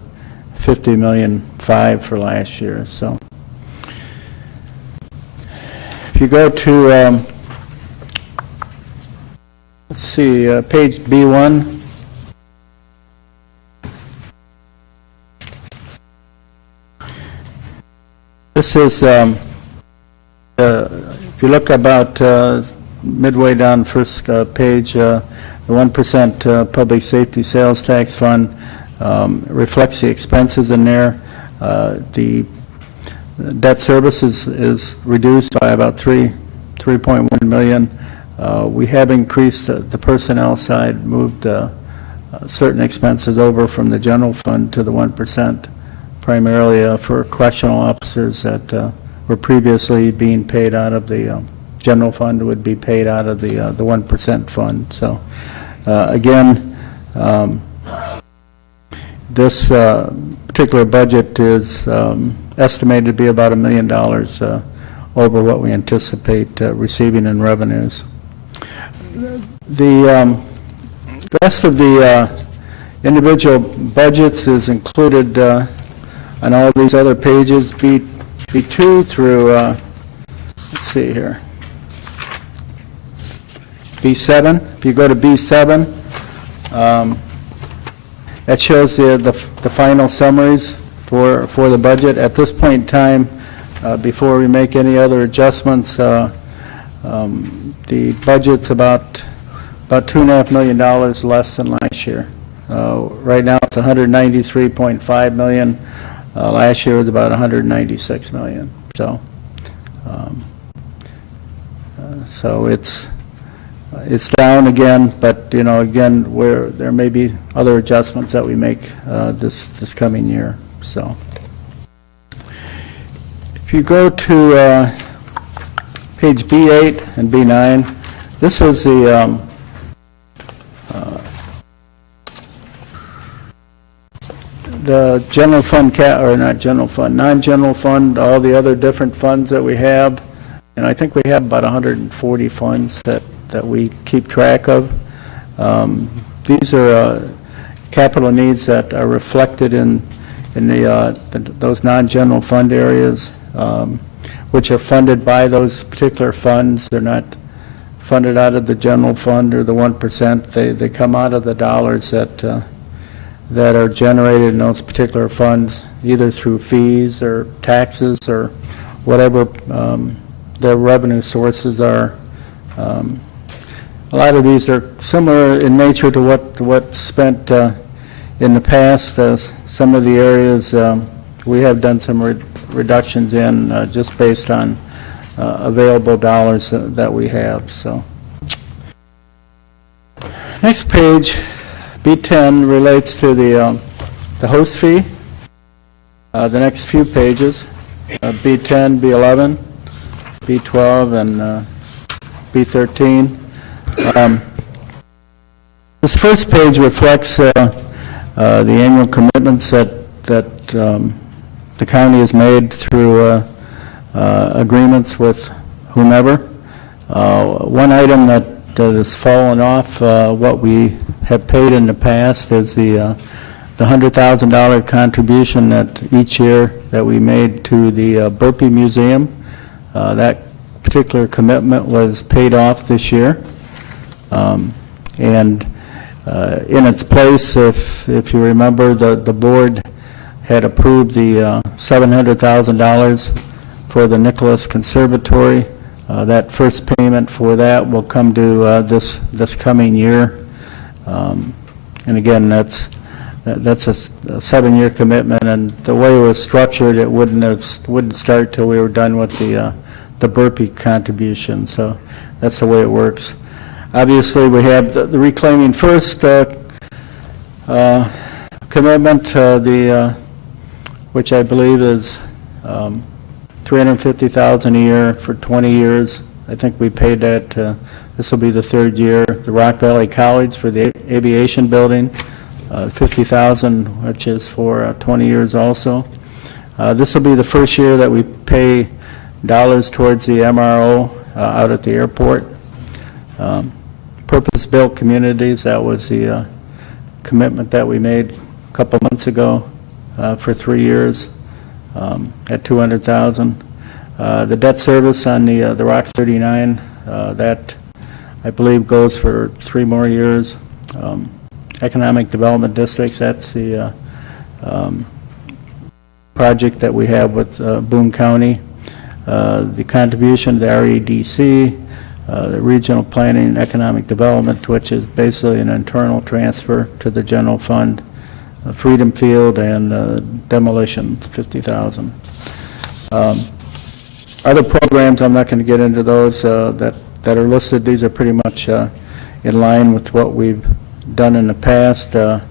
$50,000,500 for last year. So, if you go to let's see, page B1. This is if you look about midway down first page, the 1% public safety sales tax fund reflects the expenses in there. The debt service is reduced by about 3.1 million. We have increased the personnel side, moved certain expenses over from the general fund to the 1%, primarily for correctional officers that were previously being paid out of the general fund, would be paid out of the 1% fund. So again, this particular budget is estimated to be about $1 million over what we anticipate receiving in revenues. The rest of the individual budgets is included on all these other pages, B2 through, let's see here, B7. If you go to B7, that shows the final summaries for the budget. At this point in time, before we make any other adjustments, the budget's about $2.5 million less than last year. Right now, it's $193.5 million. Last year was about $196 million. So, so it's down again, but again, there may be other adjustments that we make this coming year. So, if you go to page B8 and B9, this is the general fund, or not general fund, non-general fund, all the other different funds that we have, and I think we have about 140 funds that we keep track of. These are capital needs that are reflected in those non-general fund areas, which are funded by those particular funds. They're not funded out of the general fund or the 1%. They come out of the dollars that are generated in those particular funds, either through fees or taxes or whatever their revenue sources are. A lot of these are similar in nature to what's spent in the past. Some of the areas we have done some reductions in just based on available dollars that we have. So, next page, B10, relates to the host fee. The next few pages, B10, B11, B12, and B13. This first page reflects the annual commitments that the county has made through agreements with whomever. One item that has fallen off what we have paid in the past is the $100,000 contribution that each year that we made to the Burpee Museum. That particular commitment was paid off this year. And in its place, if you remember, the board had approved the $700,000 for the Nicholas Conservatory. That first payment for that will come due this coming year. And again, that's that's a 7-year commitment, and the way it was structured, it wouldn't start till we were done with the Burpee contribution, so that's the way it works. Obviously, we have the Reclaiming First commitment, which I believe is $350,000 a year for 20 years. I think we paid that, this will be the 3rd year. The Rock Valley College for the aviation building, $50,000, which is for 20 years also. This will be the first year that we pay dollars towards the MRO out at the airport. Purpose-built communities, that was the commitment that we made a couple months ago for 3 years at $200,000. The debt service on the Rock 39, that I believe goes for 3 more years. Economic Development Districts, that's the project that we have with Boone County. The contribution to the REDC, the Regional Planning and Economic Development, which is basically an internal transfer to the general fund. Freedom Field and demolition, $50,000. Other programs, I'm not going to get into those that are listed. These are pretty much in line with what we've done in the past. There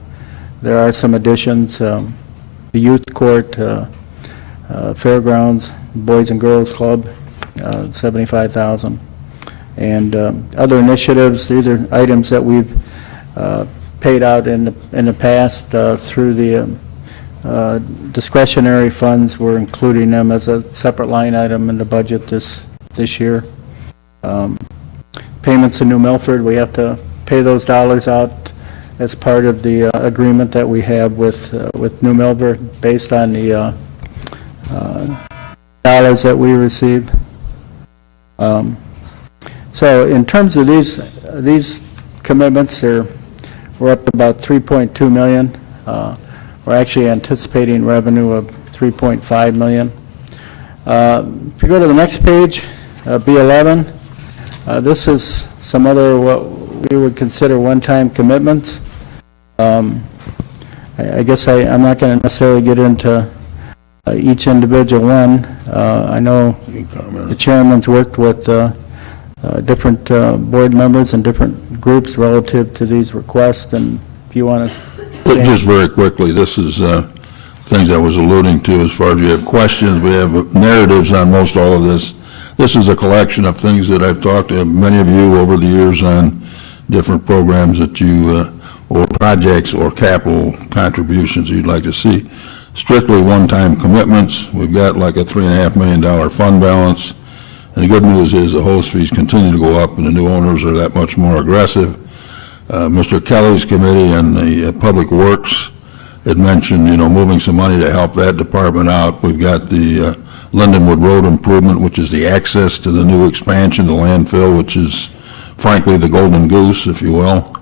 are some additions. The Youth Court, Fairgrounds, Boys and Girls Club, $75,000. And other initiatives, these are items that we've paid out in the past through the discretionary funds. We're including them as a separate line item in the budget this year. Payments in New Milford, we have to pay those dollars out as part of the agreement that we have with New Milford based on the dollars that we receive. So in terms of these commitments, we're up to about $3.2 million. We're actually anticipating revenue of $3.5 million. If you go to the next page, B11, this is some other what we would consider one-time commitments. I guess I'm not going to necessarily get into each individual one. I know the chairman's worked with different board members and different groups relative to these requests, and if you want to... Just very quickly, this is things I was alluding to as far as you have questions. We have narratives on most all of this. This is a collection of things that I've talked to many of you over the years on different programs that you, or projects or capital contributions you'd like to see. Strictly one-time commitments. We've got like a $3.5 million fund balance. And the good news is the host fees continue to go up and the new owners are that much more aggressive. Mr. Kelly's committee and the Public Works had mentioned, moving some money to help that department out. We've got the Lindenwood Road improvement, which is the access to the new expansion, the landfill, which is frankly the golden goose, if you will.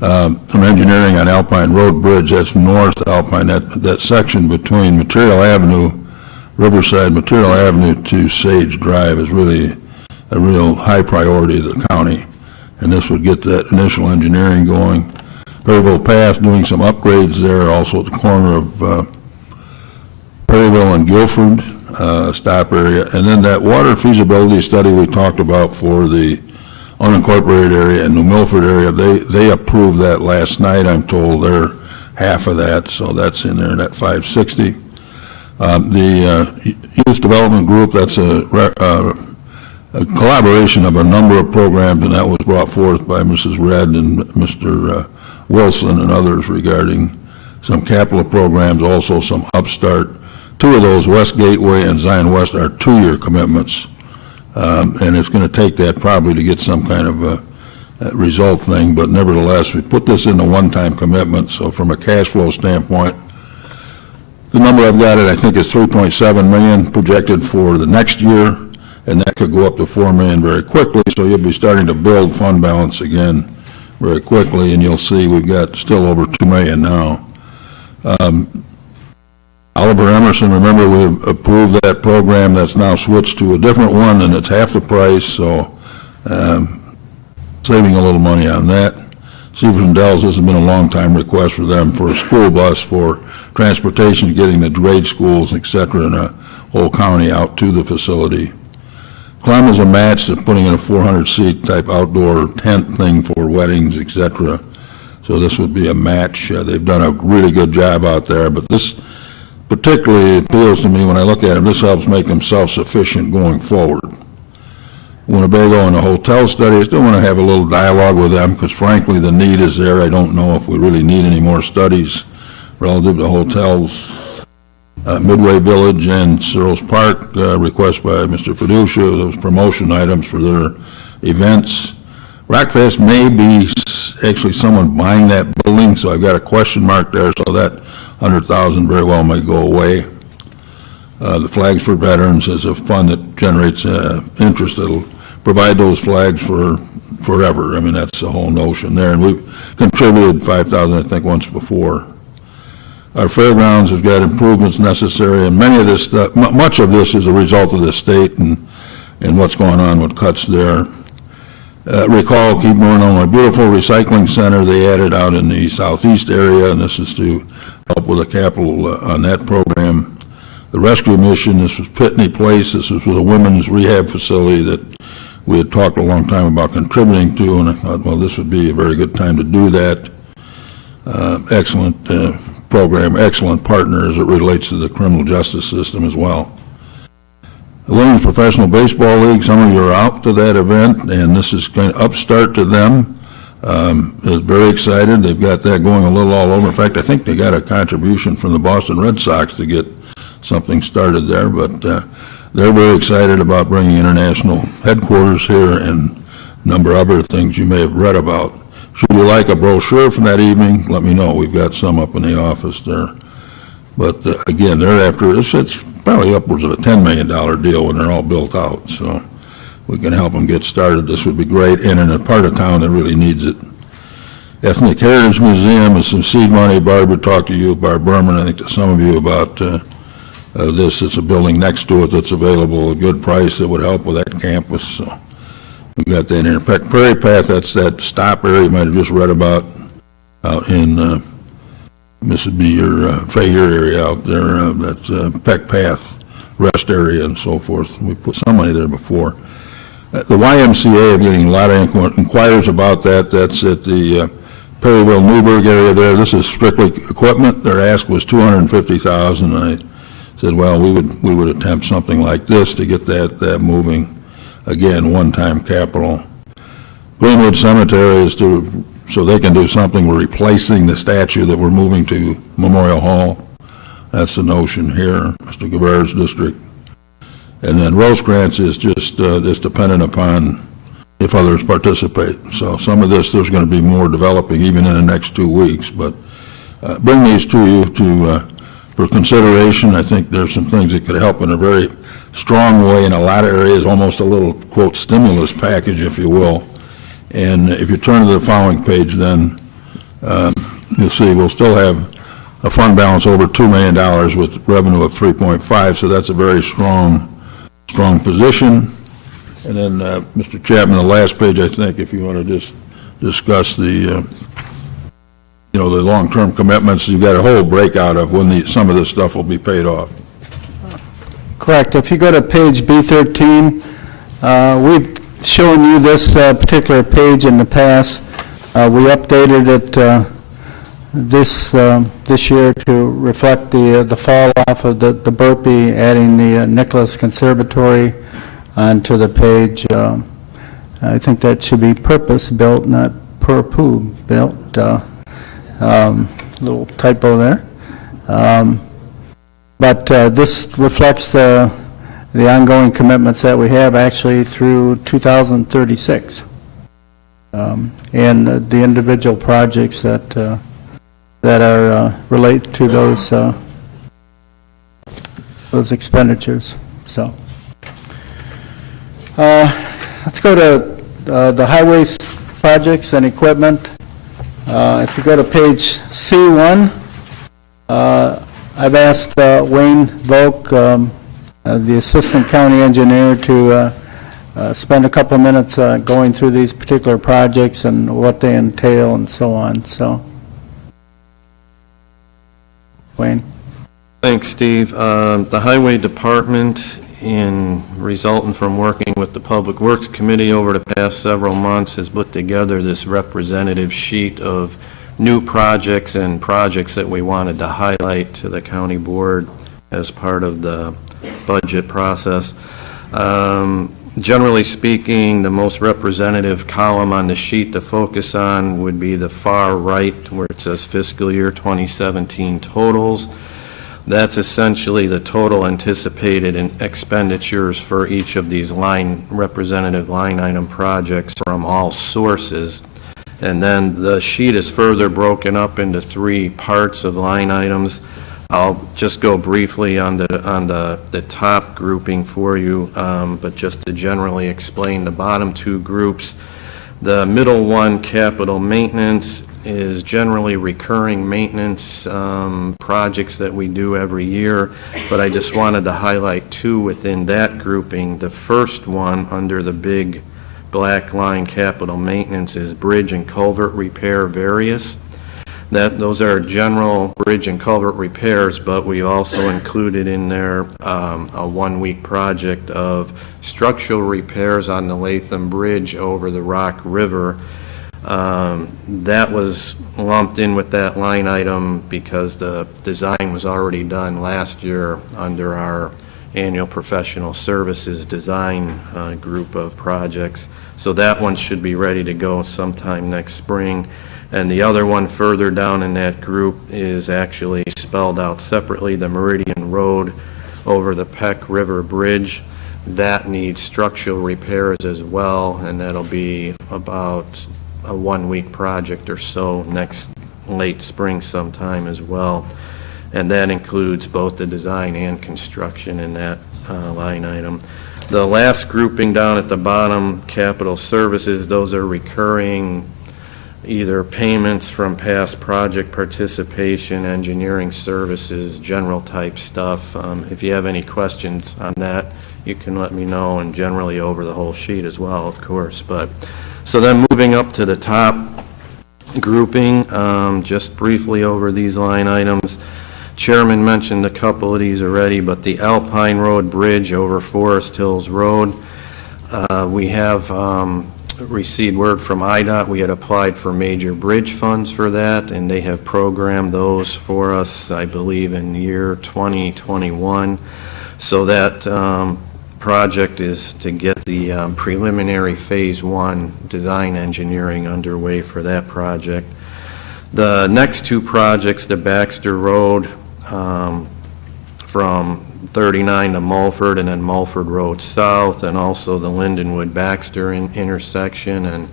Some engineering on Alpine Road Bridge, that's north Alpine, that section between Material Avenue, Riverside Material Avenue to Sage Drive is really a real high priority of the county. And this would get that initial engineering going. Perryville Path, doing some upgrades there, also at the corner of Perryville and Guilford stop area. And then that water feasibility study we talked about for the unincorporated area and New Milford area, they approved that last night, I'm told. They're half of that, so that's in there, that 560. The Youth Development Group, that's a collaboration of a number of programs, and that was brought forth by Mrs. Red and Mr. Wilson and others regarding some capital programs, also some upstart. Two of those, West Gateway and Zion West, are 2-year commitments, and it's going to take that probably to get some kind of a result thing, but nevertheless, we put this in a one-time commitment, so from a cash flow standpoint, the number I've got I think is $3.7 million projected for the next year, and that could go up to $4 million very quickly, so you'll be starting to build fund balance again very quickly, and you'll see we've got still over $2 million now. Oliver Emerson, remember we approved that program that's now switched to a different one, and it's half the price, so saving a little money on that. Seavers and Dells, this has been a long-time request for them for a school bus for transportation, getting the grade schools, et cetera, in a whole county out to the facility. Clem is a match. They're putting in a 400-seat type outdoor tent thing for weddings, et cetera. So this would be a match. They've done a really good job out there, but this particularly appeals to me when I look at them. This helps make them self-sufficient going forward. Winnebago and the hotel study, I still want to have a little dialogue with them because frankly, the need is there. I don't know if we really need any more studies relative to hotels. Midway Village and Searles Park, request by Mr. Fiducia, those promotion items for their events. Rockfest may be actually someone buying that building, so I've got a question mark there, so that 100,000 very well may go away. The Flags for Veterans is a fund that generates interest that'll provide those flags for forever. I mean, that's the whole notion there, and we've contributed 5,000, I think, once before. Our fairgrounds have got improvements necessary, and many of this stuff, much of this is a result of the state and what's going on with cuts there. Recall, keep moving on, a beautiful recycling center they added out in the southeast area, and this is to help with the capital on that program. The rescue mission, this was Pitney Place. This was a women's rehab facility that we had talked a long time about contributing to, and I thought, well, this would be a very good time to do that. Excellent program, excellent partner as it relates to the criminal justice system as well. The Women's Professional Baseball League, some of you are out to that event, and this is kind of upstart to them. Is very excited. They've got that going a little all over. In fact, I think they got a contribution from the Boston Red Sox to get something started there, but they're very excited about bringing international headquarters here and a number of other things you may have read about. Should you like a brochure from that evening, let me know. We've got some up in the office there. But again, they're after, it's probably upwards of a $10 million deal when they're all built out, so we can help them get started. This would be great, and in a part of town that really needs it. Ethnic Heritage Museum is some seed money. Barb would talk to you, Barb Berman, I think to some of you about this. It's a building next to it that's available at a good price that would help with that campus, so we got that in here. Prairie Path, that's that stop area you might have just read about out in this would be your Fayette area out there. That's Peck Path rest area and so forth. We put some money there before. The YMCA, I'm getting a lot of inquiries about that. That's at the Perryville Newburgh area there. This is strictly equipment. Their ask was $250,000. I said, well, we would attempt something like this to get that moving. Again, one-time capital. Greenwood Cemetery is so they can do something. We're replacing the statue that we're moving to Memorial Hall. That's the notion here, Mr. Guevara's district. And then Rosecrans is just dependent upon if others participate. So some of this, there's going to be more developing even in the next 2 weeks. But bring these to you for consideration. I think there's some things that could help in a very strong way in a lot of areas, almost a little, quote, stimulus package, if you will. And if you turn to the following page, then you'll see we'll still have a fund balance over $2 million with revenue of 3.5, so that's a very strong position. And then, Mr. Chapman, the last page, I think, if you want to just discuss the, the long-term commitments, you've got a whole breakout of when some of this stuff will be paid off. Correct. If you go to page B13, we've shown you this particular page in the past. We updated it this year to reflect the fall off of the Burpee, adding the Nicholas Conservatory onto the page. I think that should be purpose-built, not purpose-built. Little typo there. But this reflects the ongoing commitments that we have actually through 2036. And the individual projects that are relate to those expenditures. So let's go to the highways projects and equipment. If you go to page C1, I've asked Wayne Volk, the Assistant County Engineer, to spend a couple of minutes going through these particular projects and what they entail and so on, so. Wayne? Thanks, Steve. The Highway Department, in resulting from working with the Public Works Committee over the past several months, has put together this representative sheet of new projects and projects that we wanted to highlight to the county board as part of the budget process. Generally speaking, the most representative column on the sheet to focus on would be the far right, where it says fiscal year 2017 totals. That's essentially the total anticipated in expenditures for each of these representative line item projects from all sources. And then the sheet is further broken up into 3 parts of line items. I'll just go briefly on the top grouping for you, but just to generally explain the bottom 2 groups. The middle one, capital maintenance, is generally recurring maintenance projects that we do every year, but I just wanted to highlight 2 within that grouping. The first one, under the big black line, capital maintenance, is bridge and culvert repair various. Those are general bridge and culvert repairs, but we also included in there a 1-week project of structural repairs on the Latham Bridge over the Rock River. That was lumped in with that line item because the design was already done last year under our annual professional services design group of projects. So that one should be ready to go sometime next spring. And the other one further down in that group is actually spelled out separately, the Meridian Road over the Peck River Bridge. That needs structural repairs as well, and that'll be about a 1-week project or so next late spring sometime as well. And that includes both the design and construction in that line item. The last grouping down at the bottom, capital services, those are recurring either payments from past project participation, engineering services, general type stuff. If you have any questions on that, you can let me know, and generally over the whole sheet as well, of course. But so then moving up to the top grouping, just briefly over these line items. Chairman mentioned a couple of these already, but the Alpine Road Bridge over Forest Hills Road, we have received word from IDOT. We had applied for major bridge funds for that, and they have programmed those for us, I believe, in the year 2021. So that project is to get the preliminary phase 1 design engineering underway for that project. The next 2 projects, the Baxter Road from 39 to Mulford, and then Mulford Road South, and also the Lindenwood-Baxter intersection and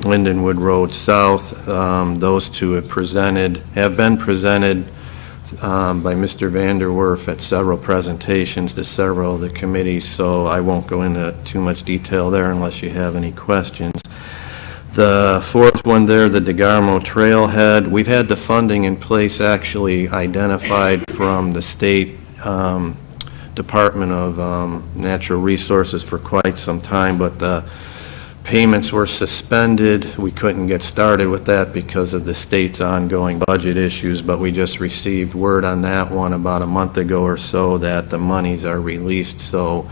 Lindenwood Road South. Those 2 have been presented by Mr. Vanderwerf at several presentations to several of the committees, so I won't go into too much detail there unless you have any questions. The fourth one there, the DeGarmo Trailhead, we've had the funding in place actually identified from the state Department of Natural Resources for quite some time, but the payments were suspended. We couldn't get started with that because of the state's ongoing budget issues, but we just received word on that one about a month ago or so that the monies are released, so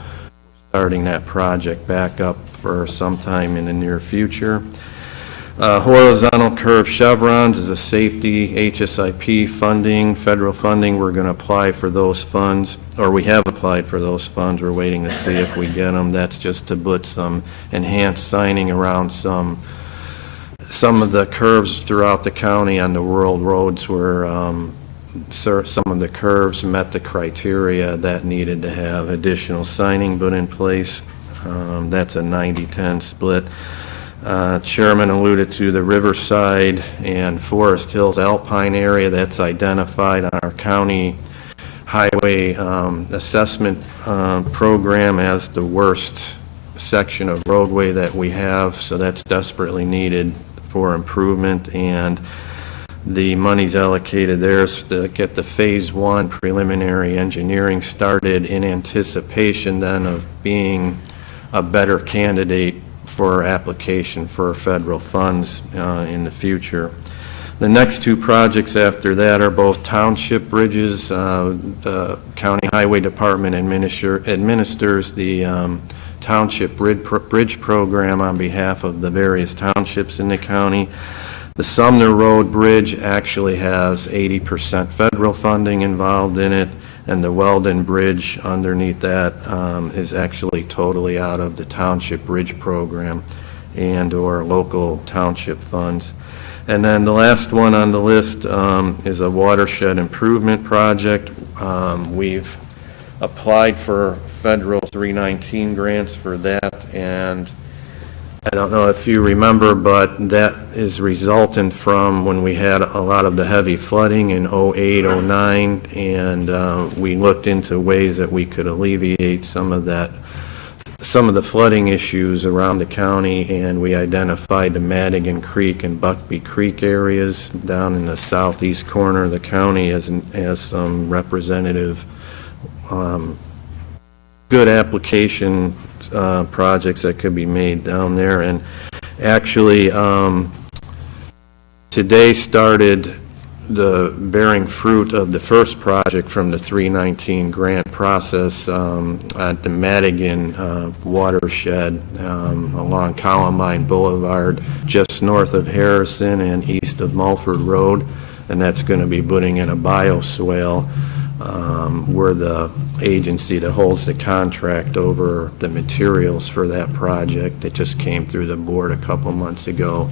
starting that project back up for sometime in the near future. Horizontal curve chevrons is a safety HSIP funding, federal funding. We're going to apply for those funds, or we have applied for those funds. We're waiting to see if we get them. That's just to put some enhanced signing around some of the curves throughout the county on the world roads where some of the curves met the criteria that needed to have additional signing put in place. That's a 90-10 split. Chairman alluded to the Riverside and Forest Hills Alpine area that's identified on our county highway assessment program as the worst section of roadway that we have, so that's desperately needed for improvement, and the monies allocated there is to get the phase 1 preliminary engineering started in anticipation then of being a better candidate for application for federal funds in the future. The next two projects after that are both township bridges. The County Highway Department administers the township bridge program on behalf of the various townships in the county. The Sumner Road Bridge actually has 80% federal funding involved in it, and the Weldon Bridge underneath that is actually totally out of the township bridge program and/or local township funds. And then the last one on the list is a watershed improvement project. We've applied for federal 319 grants for that, and I don't know if you remember, but that is resultant from when we had a lot of the heavy flooding in 08, 09, and we looked into ways that we could alleviate some of the flooding issues around the county, and we identified the Madigan Creek and Buckby Creek areas down in the southeast corner of the county as some representative good application projects that could be made down there. And actually, today started the bearing fruit of the first project from the 319 grant process at the Madigan watershed along Columbine Boulevard, just north of Harrison and east of Mulford Road. And that's going to be putting in a bioswale. We're the agency that holds the contract over the materials for that project. It just came through the board a couple months ago.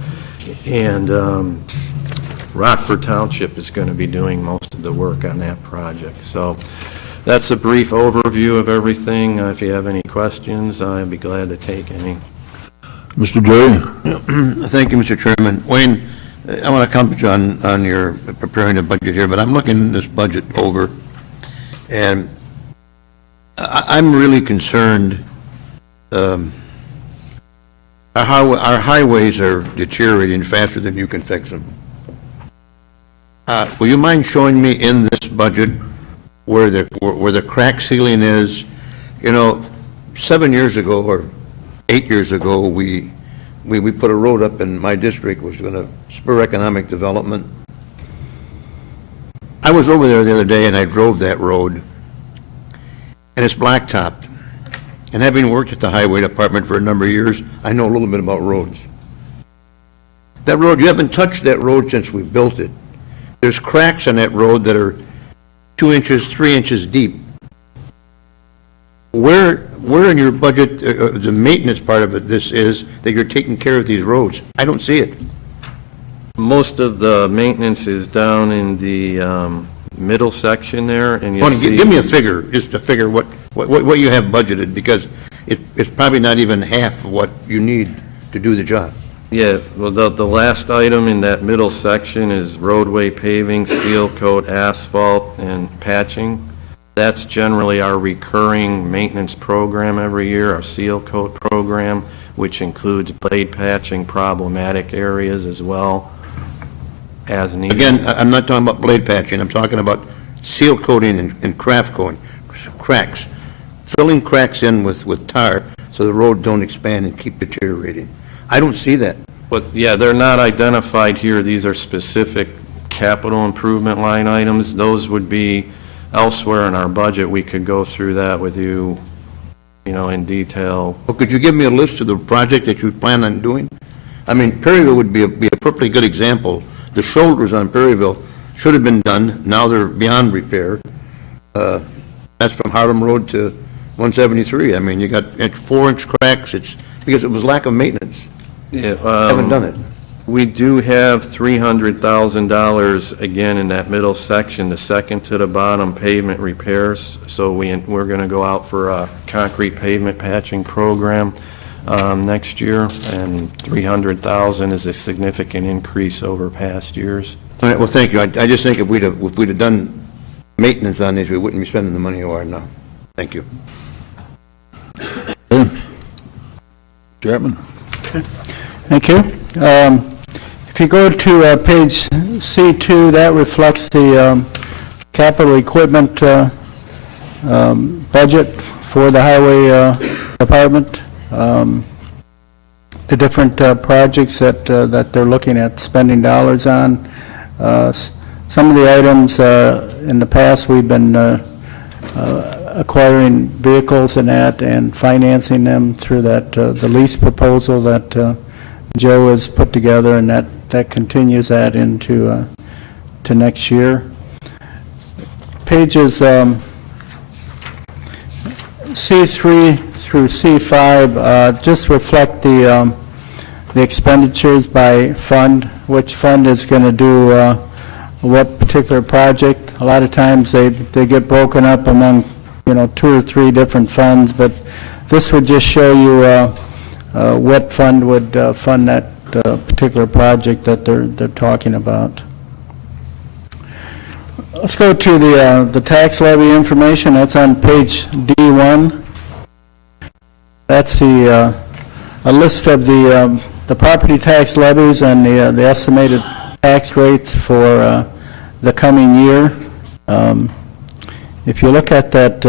And Rockford Township is going to be doing most of the work on that project. So that's a brief overview of everything. If you have any questions, I'd be glad to take any. Mr. Jerry? Thank you, Mr. Chairman. Wayne, I want to comment on your preparing the budget here, but I'm looking this budget over, and I'm really concerned. Our highways are deteriorating faster than you can fix them. Will you mind showing me in this budget where the crack ceiling is? You know, 7 years ago or 8 years ago, we put a road up in my district, which was going to spur economic development. I was over there the other day and I drove that road, and it's blacktopped. And having worked at the highway department for a number of years, I know a little bit about roads. That road, you haven't touched that road since we built it. There's cracks on that road that are 2 inches, 3 inches deep. Where in your budget, the maintenance part of it, this is that you're taking care of these roads? I don't see it. Most of the maintenance is down in the middle section there, and you'll see. Give me a figure, just a figure, what you have budgeted, because it's probably not even half of what you need to do the job. Yeah, well, the last item in that middle section is roadway paving, seal coat, asphalt, and patching. That's generally our recurring maintenance program every year, our seal coat program, which includes blade patching problematic areas as well as needed. Again, I'm not talking about blade patching, I'm talking about seal coating and craft coating, cracks. Filling cracks in with tar so the road don't expand and keep deteriorating. I don't see that. But, yeah, they're not identified here. These are specific capital improvement line items. Those would be elsewhere in our budget. We could go through that with you, in detail. Well, could you give me a list of the project that you plan on doing? I mean, Perryville would be a perfectly good example. The shoulders on Perryville should have been done. Now they're beyond repair. That's from Harlem Road to 173. I mean, you got 4-inch cracks. It's because it was lack of maintenance. Yeah, haven't done it. We do have $300,000 again in that middle section, the second to the bottom pavement repairs. So we're going to go out for a concrete pavement patching program next year, and $300,000 is a significant increase over past years. All right, well, thank you. I just think if we'd have done maintenance on these, we wouldn't be spending the money we are now. Thank you. Chapman? Thank you. If you go to page C2, that reflects the capital equipment budget for the highway department. the different projects that they're looking at spending dollars on. Some of the items in the past, we've been acquiring vehicles and that and financing them through that the lease proposal that Joe has put together, and that continues that into to next year. Pages C3 through C5 just reflect the expenditures by fund, which fund is going to do what particular project. A lot of times they get broken up among, 2 or 3 different funds, but this would just show you what fund would fund that particular project that they're talking about. Let's go to the tax levy information. That's on page D1. That's a list of the property tax levies and the estimated tax rates for the coming year. If you look at that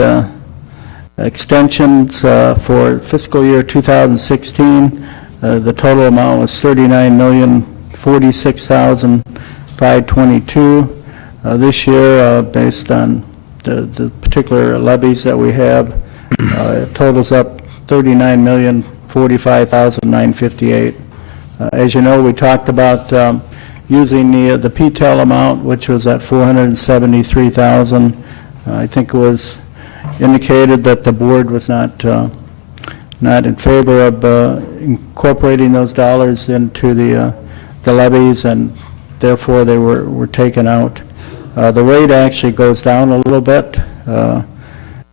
extensions for fiscal year 2016, the total amount was $39,046,522. This year, based on the particular levies that we have, it totals up $39,045,958. As you know, we talked about using the PTEL amount, which was at $473,000. I think it was indicated that the board was not in favor of incorporating those dollars into the levies, and therefore they were taken out. The rate actually goes down a little bit,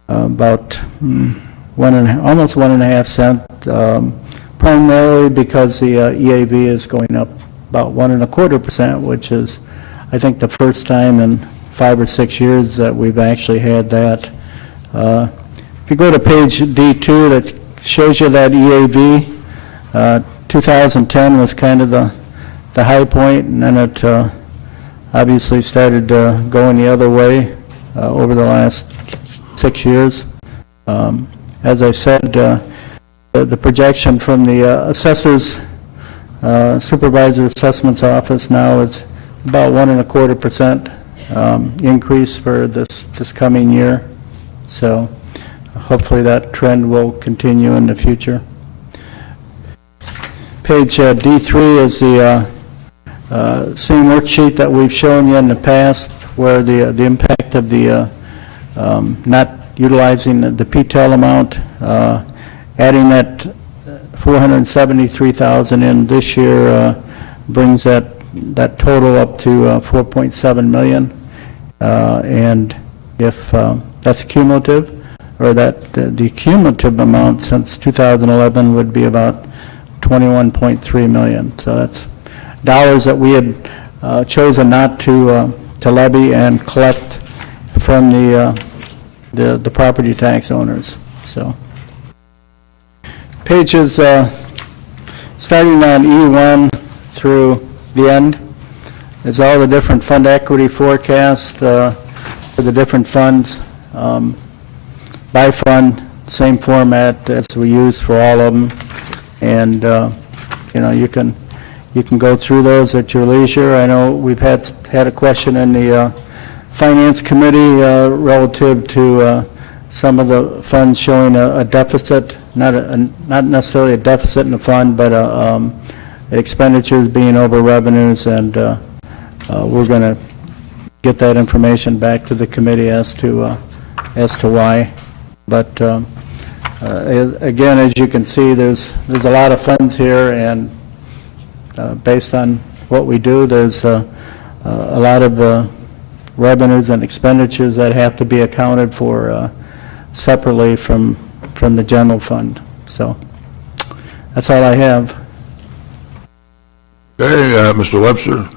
about almost 1.5 cents, primarily because the EAV is going up about 1.25%, which is, I think, the first time in 5 or 6 years that we've actually had that. If you go to page D2, that shows you that EAV. 2010 was kind of the high point, and then it obviously started going the other way over the last 6 years. As I said, the projection from the assessor's supervisor assessments office now is about 1.25% increase for this coming year. So hopefully that trend will continue in the future. Page D3 is the same worksheet that we've shown you in the past, where the impact of the not utilizing the PTEL amount, adding that $473,000 in this year brings that total up to $4.7 million. And if that's cumulative, or that the cumulative amount since 2011 would be about $21.3 million. So that's dollars that we had chosen not to levy and collect from the property tax owners. So pages starting on E1 through the end is all the different fund equity forecasts for the different funds. By fund, same format as we use for all of them, and you can go through those at your leisure. I know we've had a question in the Finance Committee relative to some of the funds showing a deficit, not necessarily a deficit in the fund, but expenditures being over revenues, and we're going to get that information back to the committee as to why. But again, as you can see, there's a lot of funds here, and based on what we do, there's a lot of revenues and expenditures that have to be accounted for separately from the general fund. So that's all I have. Okay, Mr. Webster.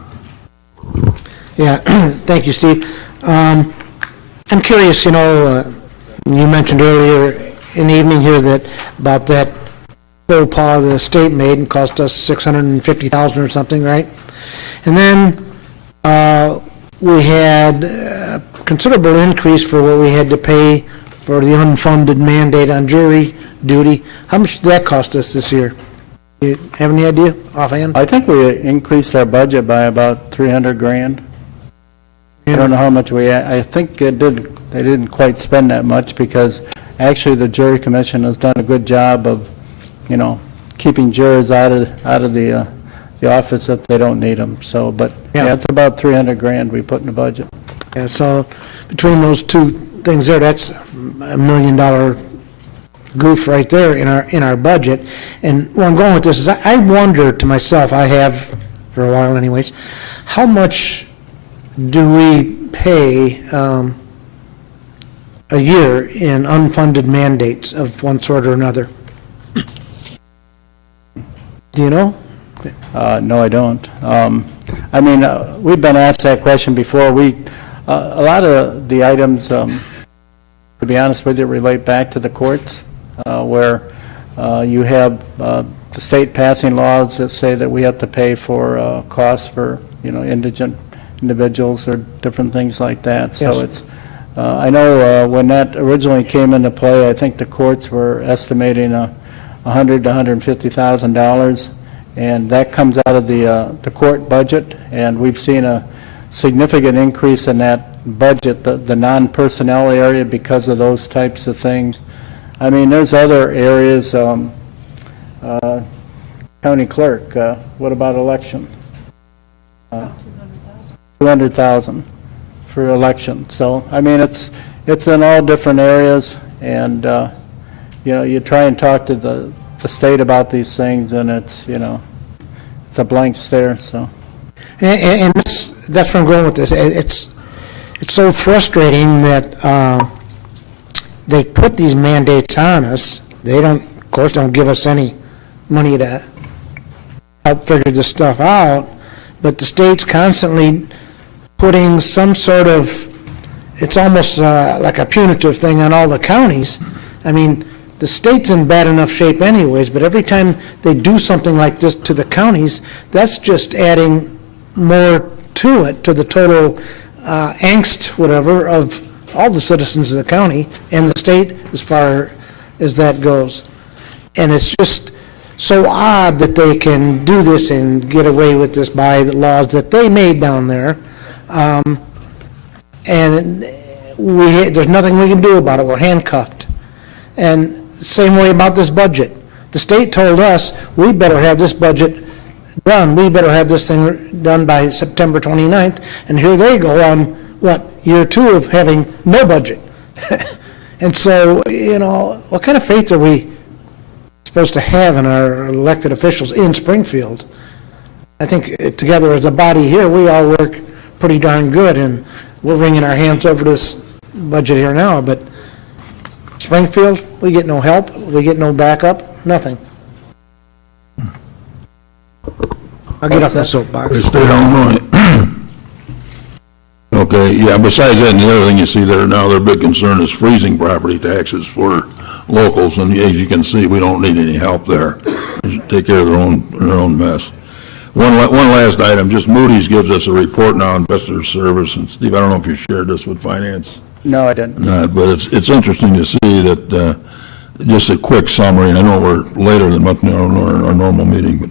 Yeah, thank you, Steve. I'm curious, you mentioned earlier in the evening here about that faux pas the state made and cost us $650,000 or something, right? And then we had a considerable increase for what we had to pay for the unfunded mandate on jury duty. How much did that cost us this year? You have any idea offhand? I think we increased our budget by about 300 grand. I don't know how much I think they didn't quite spend that much because actually the jury commission has done a good job of, keeping jurors out of the office if they don't need them. So, but yeah, it's about 300 grand we put in the budget. Yeah, so between those two things there, that's $1 million goof right there in our budget. And where I'm going with this is I wonder to myself, I have for a while anyways, how much do we pay a year in unfunded mandates of one sort or another? Do you know? No, I don't. We've been asked that question before. A lot of the items, to be honest with you, relate back to the courts, where you have the state passing laws that say that we have to pay for costs for, indigent individuals or different things like that. So Yes. it's, I know when that originally came into play, I think the courts were estimating $100,000 to $150,000, and that comes out of the court budget, and we've seen a significant increase in that budget, the non-personnel area, because of those types of things. There's other areas, county clerk, what about election? 200,000 for election. So, it's in all different areas, and, you try and talk to the state about these things, and it's, it's a blank stare, so. And that's where I'm going with this. It's so frustrating that they put these mandates on us. They don't, of course, don't give us any money to help figure this stuff out, but the state's constantly putting some sort of, it's almost like a punitive thing on all the counties. The state's in bad enough shape anyways, but every time they do something like this to the counties, that's just adding more to it, to the total angst, whatever, of all the citizens of the county and the state as far as that goes. And it's just so odd that they can do this and get away with this by the laws that they made down there. And there's nothing we can do about it. We're handcuffed. And same way about this budget. The state told us, we better have this budget done. We better have this thing done by September 29th. And here they go on, year 2 of having no budget. And so, what kind of faith are we supposed to have in our elected officials in Springfield? I think together as a body here, we all work pretty darn good, and we're wringing our hands over this budget here now, but Springfield, we get no help, we get no backup, nothing. I'll get off my soapbox. State of Illinois. Okay, yeah, besides that, and the other thing you see there now, their big concern is freezing property taxes for locals, and as you can see, we don't need any help there. They should take care of their own mess. One last item, just Moody's gives us a report now on investor service, and Steve, I don't know if you shared this with finance. No, I didn't. But it's interesting to see that, just a quick summary, and I know we're later than our normal meeting, but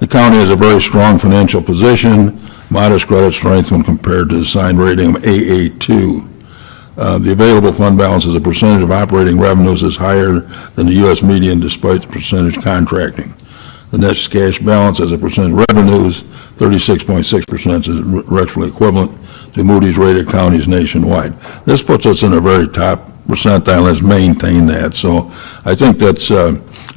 the county has a very strong financial position, modest credit strength when compared to the assigned rating of AA2. The available fund balance as a percentage of operating revenues is higher than the U.S. median despite the percentage contracting. The net cash balance as a percent of revenues, 36.6%, is roughly equivalent to Moody's rated counties nationwide. This puts us in a very top percentile, has maintained that. So I think that's,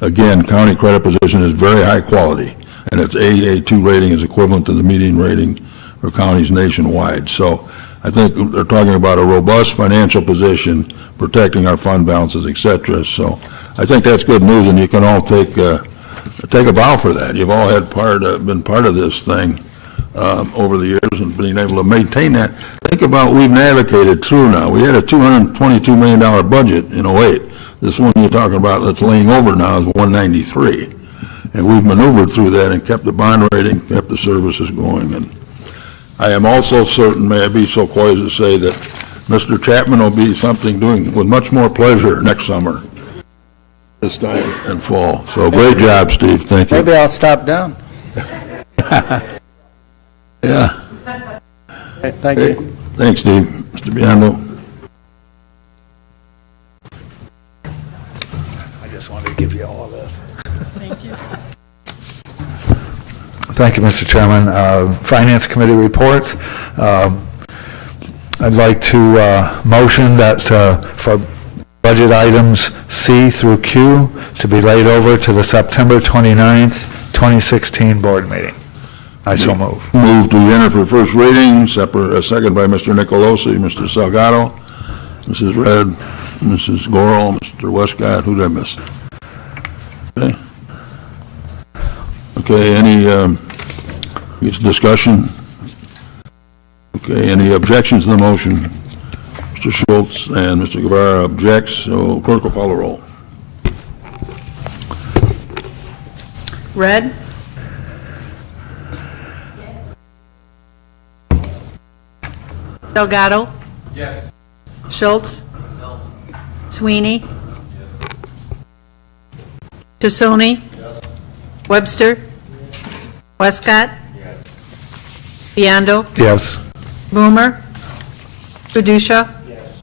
again, county credit position is very high quality, and its AA2 rating is equivalent to the median rating for counties nationwide. So I think they're talking about a robust financial position, protecting our fund balances, et cetera. So I think that's good news, and you can all take a bow for that. You've all been part of this thing over the years and being able to maintain that. Think about we've navigated through now. We had a $222 million budget in 08. This one you're talking about that's laying over now is 193. And we've maneuvered through that and kept the bond rating, kept the services going. And I am also certain, may I be so coy as to say, that Mr. Chapman will be doing with much more pleasure next summer. this time in fall. So great job, Steve, thank you. Maybe I'll stop down. Yeah. Okay, thank you. Thanks, Steve. Mr. Biondo? I just wanted to give you all of this. Thank you, Mr. Chairman. Finance Committee report. I'd like to motion that for budget items C through Q to be laid over to the September 29th, 2016 board meeting. I so move. Move to enter for first reading, second by Mr. Nicolosi, Mr. Salgado, Mrs. Red, Mrs. Gorel, Mr. Westcott, who did I miss? Okay. Okay, any discussion? Okay, any objections to the motion? Mr. Schultz and Mr. Guevara objects, so clerk will call the roll. Red? Delgado? Yes. Schultz? No. Sweeney? Yes. Tassoni? Yes. Webster? Westcott? Yes. Biondo? Yes. Boomer? Perdusha? Yes.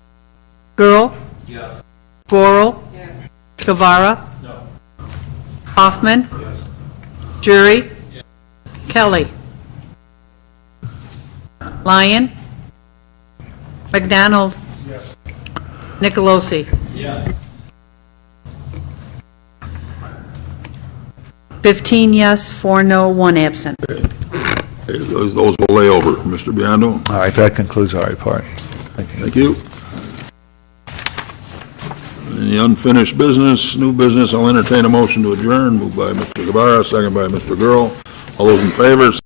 Girl? Yes. Gorel? Yes. Guevara? No. Hoffman? Yes. Jury? Yes. Kelly? Lyon? McDonald? Yes. Nicolosi? Yes. 15 yes, 4 no, 1 absent. Okay, those will lay over. Mr. Biondo? All right, that concludes our report. Thank you. Any unfinished business, new business, I'll entertain a motion to adjourn. Moved by Mr. Guevara, second by Mr. Girl. All those in favor,